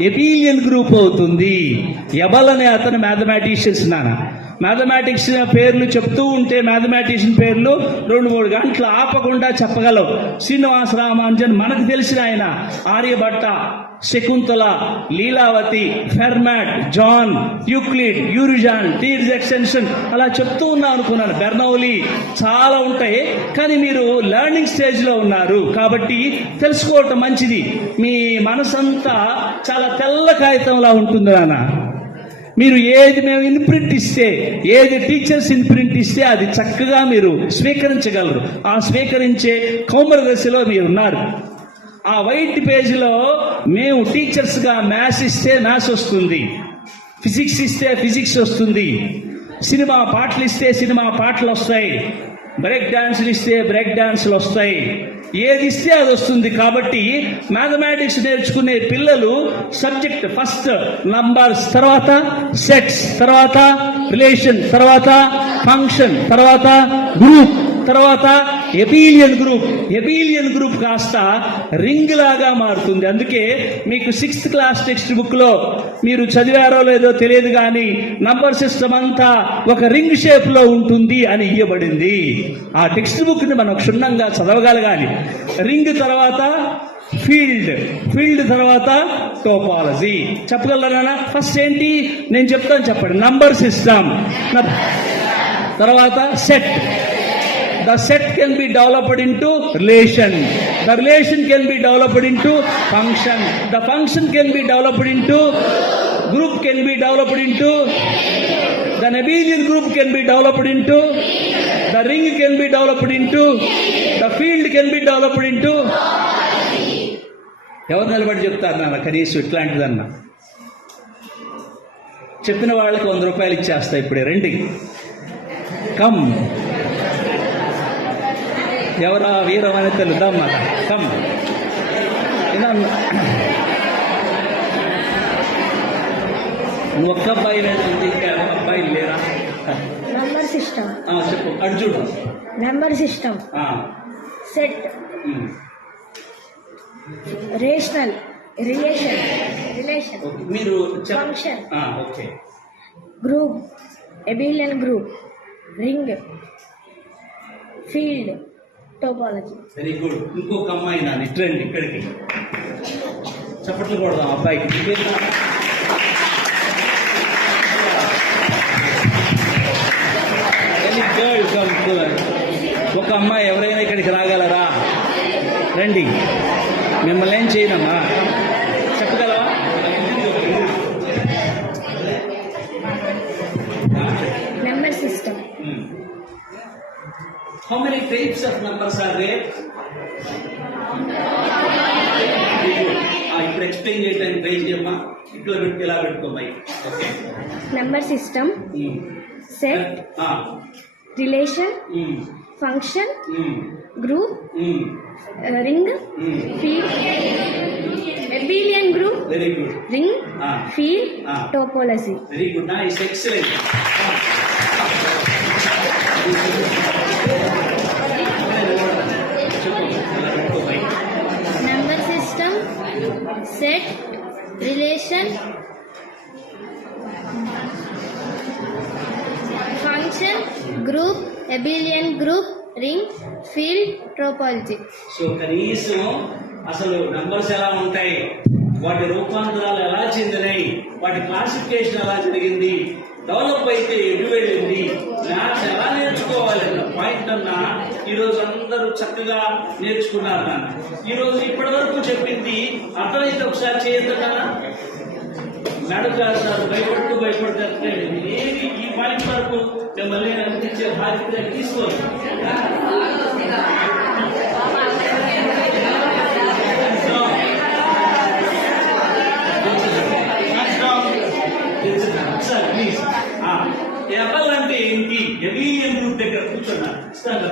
ఎబిలియన్ గ్రూప్ అవుతుంది. ఎబల్ అనే అతను మ్యాథమెటిషియన్స్ నాన్న. మ్యాథమెటిక్స్ పేర్లు చెప్తూ ఉంటే మ్యాథమెటిషియన్ పేర్లు 2-3 గంటలు ఆపకుండా చెప్పగలవు. శ్రీనివాస రామానుజన్ మనకు తెలిసిన ఆయన, Aryabhata, Shakuntala, Lilavati, Fermat, John, Euclid, యూరిజాన్, టీర్స్ ఎక్స్టెన్షన్, అలా చెప్తూ ఉన్నా అనుకున్నాను. బెర్నౌలీ, చాలా ఉంటాయి. కానీ మీరు లెర్నింగ్ స్టేజ్లో ఉన్నారు కాబట్టి తెలుసుకోవటం మంచిది. మీ మనసంతా చాలా తెల్ల కాగితంలా ఉంటుంది నాన్న. మీరు ఏది మేము ఇన్ప్రింట్ ఇస్తే, ఏది టీచర్స్ ఇన్ప్రింట్ ఇస్తే అది చక్కగా మీరు స్వీకరించగలరు. ఆ స్వీకరించే కౌమర దశలో మీరు ఉన్నారు. ఆ వైట్ పేజీలో మేము టీచర్స్గా మ్యాథ్స్ ఇస్తే మ్యాథ్స్ వస్తుంది, ఫిజిక్స్ ఇస్తే ఫిజిక్స్ వస్తుంది, సినిమా పాటలు ఇస్తే సినిమా పాటలు వస్తాయి, బ్రేక్ డాన్సులు ఇస్తే బ్రేక్ డాన్సులు వస్తాయి. ఏది ఇస్తే అది వస్తుంది. కాబట్టి మ్యాథమెటిక్స్ నేర్చుకునే పిల్లలు సబ్జెక్ట్ ఫస్ట్ నంబర్స్, తర్వాత సెట్స్, తర్వాత రిలేషన్, తర్వాత ఫంక్షన్, తర్వాత గ్రూప్, తర్వాత ఎబిలియన్ గ్రూప్ కాస్త రింగ్ లాగా మారుతుంది. అందుకే మీకు 6th క్లాస్ టెక్స్ట్ బుక్ లో మీరు చదివారో లేదో తెలియదు కానీ నంబర్ సిస్టమ్ అంతా ఒక రింగ్ షేప్ లో ఉంటుంది అని ఇవ్వబడింది. ఆ టెక్స్ట్ బుక్ ని మనం క్షుణ్ణంగా చదవగలగాలి. రింగ్ తర్వాత ఫీల్డ్ తర్వాత టోపాలజీ. చెప్పగలరా? ఫస్ట్ ఏంటి నేను చెప్తాను, చెప్పండి. నంబర్ సిస్టమ్, తర్వాత set. The set can be developed into relation. The relation can be developed into function. The function can be developed into group, can be developed into the abelian group, can be developed into the ring, can be developed into the field, can be developed into. ఎవరు నిలబడి చెప్తారు నాన్న కనీసం ఇట్లాంటిదన్నా? చెప్పిన వాళ్ళకి 100 రూపాయలు ఇచ్చేస్తా ఇప్పుడే. రండి, కమ్. ఎవరా వీర వనితలు దమ్మ కమ్ నువ్వు ఒక్క అబ్బాయి లేదు ఇంకా అబ్బాయిలు లేరా? నంబర్ సిస్టమ్, చెప్పు అర్జుడు. Number system, set, rational, relation, మీరు function, okay. Group, abelian group, ring, field, topology. Very good. ఇంకొక అమ్మాయి నా ఇట్రండి ఇక్కడికి, చప్పట్లు కొడదాం అబ్బాయికి. ఒక అమ్మాయి ఎవరైనా ఇక్కడికి రాగలరా? రండి, మిమ్మల్ని ఏం చేయనమ్మా, చెప్పగలవా? Number system. How many types of numbers are there? ఇప్పుడు ఎక్స్ప్లెయిన్ చేయడానికి ట్రై చేయమ్మా. ఇట్లా పెట్టి ఎలా పెట్టుకోమ్మాయి. Okay. Number system, set, relation, function, group, ring, field, abelian group, very good. Ring, field, topology. Very good. Nice, excellent. Number system, set, relation, function, group, abelian group, ring, field, topology. So కనీసం అసలు numbers ఎలా ఉంటాయి, వాటి రూపాంతరాలు ఎలా చెందినాయి, వాటి classification ఎలా జరిగింది, develop అయితే ఎటు వెళ్ళింది, మ్యాథ్స్ ఎలా నేర్చుకోవాలన్న పాయింట్ అన్నా ఈరోజు అందరూ చక్కగా నేర్చుకున్నారు నాన్న. ఈరోజు ఇప్పటి వరకు చెప్పింది అర్థమైతే ఒకసారి చేయొద్దా? నడుక సార్ భయపడుతూ ఏది ఈ పాయింట్ వరకు మిమ్మల్ని అనిపించే బాధ్యత తీసుకోవాలి. Sir please. ఎబల్ అంటే ఏంటి? ఎబిలియన్ గ్రూప్ దగ్గర కూర్చున్నా ఇస్తాను,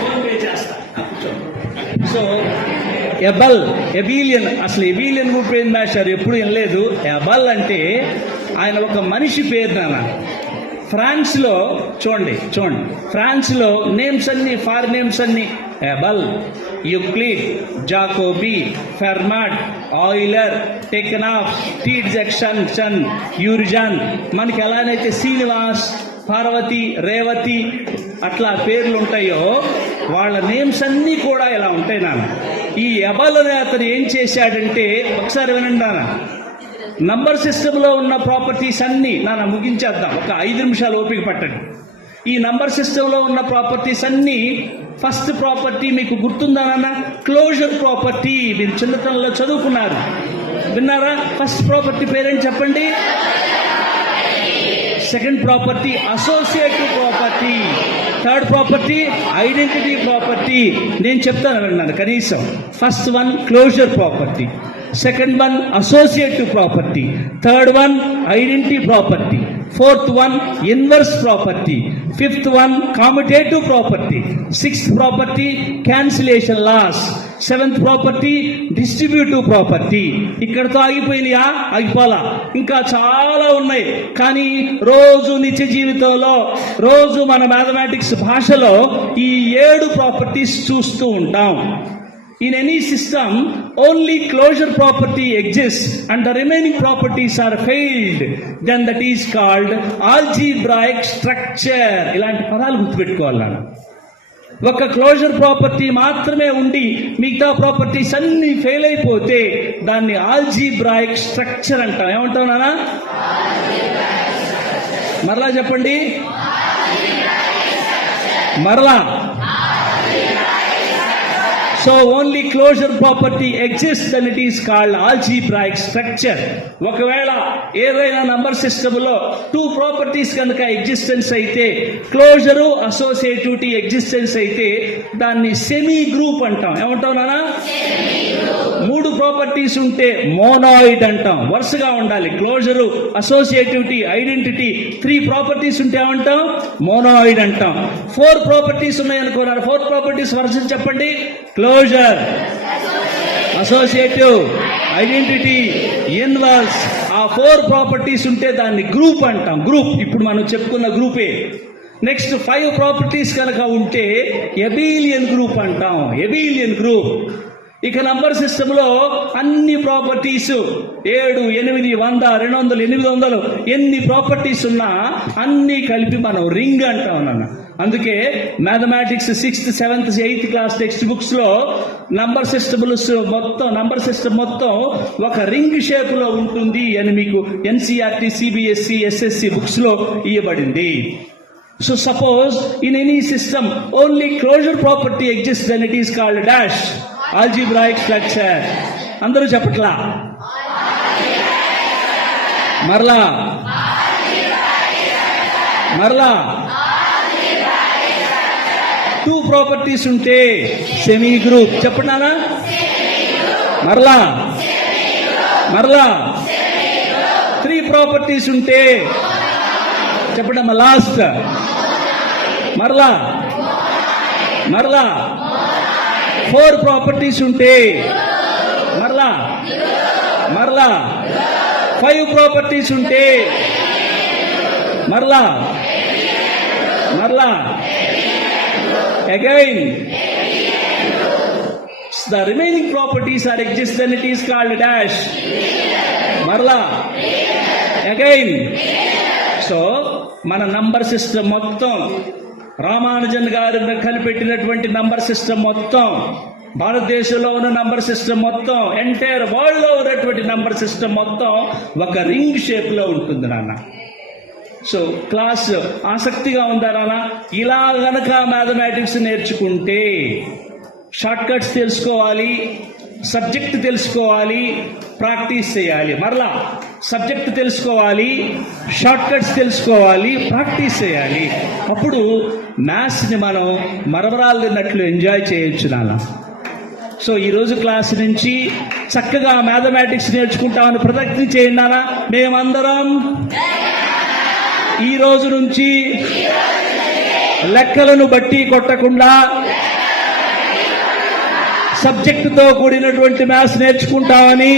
ఫోన్ పే చేస్తా, కూర్చోండి. సో ఎబిలియన్, అసలు ఎబిలియన్ గ్రూప్ ఏం మాస్టర్ ఎప్పుడు వినలేదు. ఎబల్ అంటే ఆయన ఒక మనిషి పేరు నాన్న. ఫ్రాన్స్ లో చూడండి, ఫ్రాన్స్ లో నేమ్స్ అన్ని ఫారెన్ నేమ్స్ అన్ని Abel, Euclid, Jacobi, Fermat, Euler, టెక్నాఫ్, టీ జక్షన్, యూరిజాన్. మనకి ఎలానైతే శ్రీనివాస్, పార్వతి, రేవతి అట్లా పేర్లు ఉంటాయో వాళ్ళ నేమ్స్ అన్నీ కూడా ఇలా ఉంటాయి నాన్న. ఈ ఎబల్ అనే అతను ఏం చేశాడంటే, ఒకసారి వినండి నాన్న. నంబర్ సిస్టంలో ఉన్న ప్రాపర్టీస్ అన్నీ నాన్న ముగించేద్దాం, ఒక 5 నిమిషాలు ఓపిక పట్టండి. ఈ నంబర్ సిస్టంలో ఉన్న ప్రాపర్టీస్ అన్నీ, ఫస్ట్ ప్రాపర్టీ మీకు గుర్తుందా నాన్న? Closure property. మీరు చిన్నతనంలో చదువుకున్నారు, విన్నారా? ఫస్ట్ ప్రాపర్టీ పేరేంటి చెప్పండి? Second property associative property. Third property identity property. నేను చెప్తాను విన్నాను కనీసం. First one closure property, second one associative property, third one identity property, fourth one inverse property, fifth one commutative property, sixth property cancellation laws, seventh property distributive property. ఇక్కడతో ఆగిపోయినాయా? ఆగిపోలా, ఇంకా చాలా ఉన్నాయి. కానీ రోజు నిత్య జీవితంలో, రోజు మన మ్యాథమెటిక్స్ భాషలో ఈ 7 ప్రాపర్టీస్ చూస్తూ ఉంటాం. In any system, only closure property exists and the remaining properties are failed. Then that is called algebraic structure. ఇలాంటి పదాలు గుర్తుపెట్టుకోవాలి. ఒక క్లోజర్ ప్రాపర్టీ మాత్రమే ఉండి మిగతా ప్రాపర్టీస్ అన్ని ఫెయిల్ అయిపోతే దాన్ని ఆల్జీబ్రాయిక్ స్ట్రక్చర్ అంటాం. ఏమంటాం నాన్న? మరలా చెప్పండి, మరలా. So only closure property exist and it is called algebraic structure. ఒకవేళ ఏదైనా నంబర్ సిస్టమ్ లో 2 ప్రాపర్టీస్ కనుక ఎగ్జిస్టెన్స్ అయితే, క్లోజరు అసోసియేటివిటీ ఎగ్జిస్టెన్స్ అయితే దాన్ని సెమీ గ్రూప్ అంటాం. ఏమంటాం నాన్న? 3 ప్రాపర్టీస్ ఉంటే మోనాయిడ్ అంటాం. వరుసగా ఉండాలి. క్లోజరు, అసోసియేటివిటీ, ఐడెంటిటీ 3 ప్రాపర్టీస్ ఉంటే ఏమంటాం? మోనాయిడ్ అంటాం. 4 ప్రాపర్టీస్ ఉన్నాయనుకున్నారు. 4 ప్రాపర్టీస్ వరుస చెప్పండి. Closure, associative, identity, inverse. ఆ 4 ప్రాపర్టీస్ ఉంటే దాన్ని గ్రూప్ అంటాం. గ్రూప్ ఇప్పుడు మనం చెప్పుకున్న గ్రూపే. నెక్స్ట్ 5 ప్రాపర్టీస్ కనుక ఉంటే ఎబిలియన్ గ్రూప్ అంటాం. ఎబిలియన్ గ్రూప్. ఇక నంబర్ సిస్టమ్ లో అన్ని ప్రాపర్టీస్ 7, 8, 100, 200, 800 ఎన్ని ప్రాపర్టీస్ ఉన్నా అన్ని కలిపి మనం రింగ్ అంటాం నాన్న. అందుకే mathematics 6th, 7th, 8th class text books లో నంబర్ సిస్టమ్ మొత్తం ఒక రింగ్ షేప్ లో ఉంటుంది అని మీకు ఎన్సీఆర్టీ, సిబిఎస్ఈ, ఎస్ఎస్సి బుక్స్ లో ఇవ్వబడింది. So suppose in any system only closure property exists, then it is called dash algebraic structure. అందరూ చెప్పట్లా? మరలా 2 ప్రాపర్టీస్ ఉంటే సెమీ గ్రూప్. చెప్పండి మరలా 3 ప్రాపర్టీస్ ఉంటే చెప్పండి లాస్ట్ మరలా 4 ప్రాపర్టీస్ ఉంటే మరలా 5 ప్రాపర్టీస్ ఉంటే మరలా again the remaining properties are exist, then it is called dash. మరలా అగైన్. సో మన నంబర్ సిస్టమ్ మొత్తం, రామానుజన్ గారు కనిపెట్టినటువంటి నంబర్ సిస్టమ్ మొత్తం, భారతదేశంలో ఉన్న నంబర్ సిస్టమ్ మొత్తం, ఎంటైర్ వరల్డ్ లో ఉన్నటువంటి నంబర్ సిస్టమ్ మొత్తం ఒక రింగ్ షేప్ లో ఉంటుంది నాన్న. సో క్లాస్ ఆసక్తిగా ఉందా నాన్న? ఇలా గనక మ్యాథమెటిక్స్ నేర్చుకుంటే షార్ట్ కట్స్ తెలుసుకోవాలి, సబ్జెక్ట్ తెలుసుకోవాలి, ప్రాక్టీస్ చేయాలి. మరలా సబ్జెక్ట్ తెలుసుకోవాలి, షార్ట్ కట్స్ తెలుసుకోవాలి, ప్రాక్టీస్ చేయాలి. అప్పుడు మ్యాథ్స్ ని మనం మరమరాలు తిన్నట్లు ఎంజాయ్ చేయొచ్చు నాన్న. సో ఈరోజు క్లాస్ నుంచి చక్కగా మ్యాథమెటిక్స్ నేర్చుకుంటామని ప్రతిజ్ఞ చేయండి నాన్న. మేమందరం ఈ రోజు నుంచి లెక్కలను బట్టి కొట్టకుండా సబ్జెక్టుతో కూడినటువంటి మ్యాథ్స్ నేర్చుకుంటామని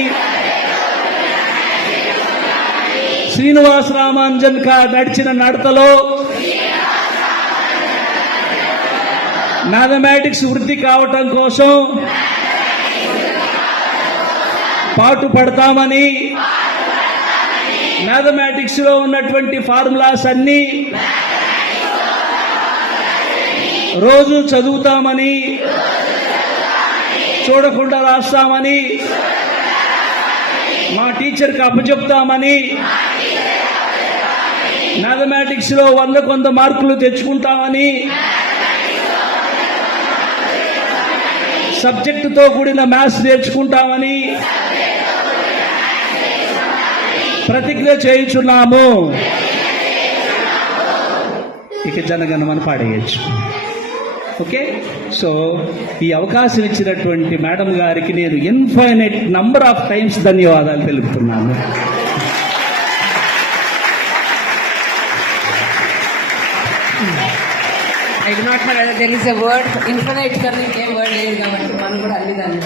శ్రీనివాస్ రామానుజన్ నడిచిన నడతలో మ్యాథమెటిక్స్ వృద్ధి కావటం కోసం పాటు పడతామని, మ్యాథమెటిక్స్ లో ఉన్నటువంటి ఫార్ములాస్ అన్ని రోజు చదువుతామని, చూడకుండా రాస్తామని, మా టీచర్కి అప్పచెప్తామని, మ్యాథమెటిక్స్ లో 100 మార్కులు తెచ్చుకుంటామని, సబ్జెక్టుతో కూడిన మ్యాథ్స్ నేర్చుకుంటామని ప్రతిజ్ఞ చేయించున్నాము. ఇక జనగణమన పాడేయచ్చు. ఓకే. సో ఈ అవకాశం ఇచ్చినటువంటి మేడం గారికి నేను ఇన్ఫైనైట్ నంబర్ ఆఫ్ టైమ్స్ ధన్యవాదాలు తెలుపుతున్నాను. I do not know whether there is a word infinite करने के word లేదు కాబట్టి మనం కూడా అన్ని దాన్ని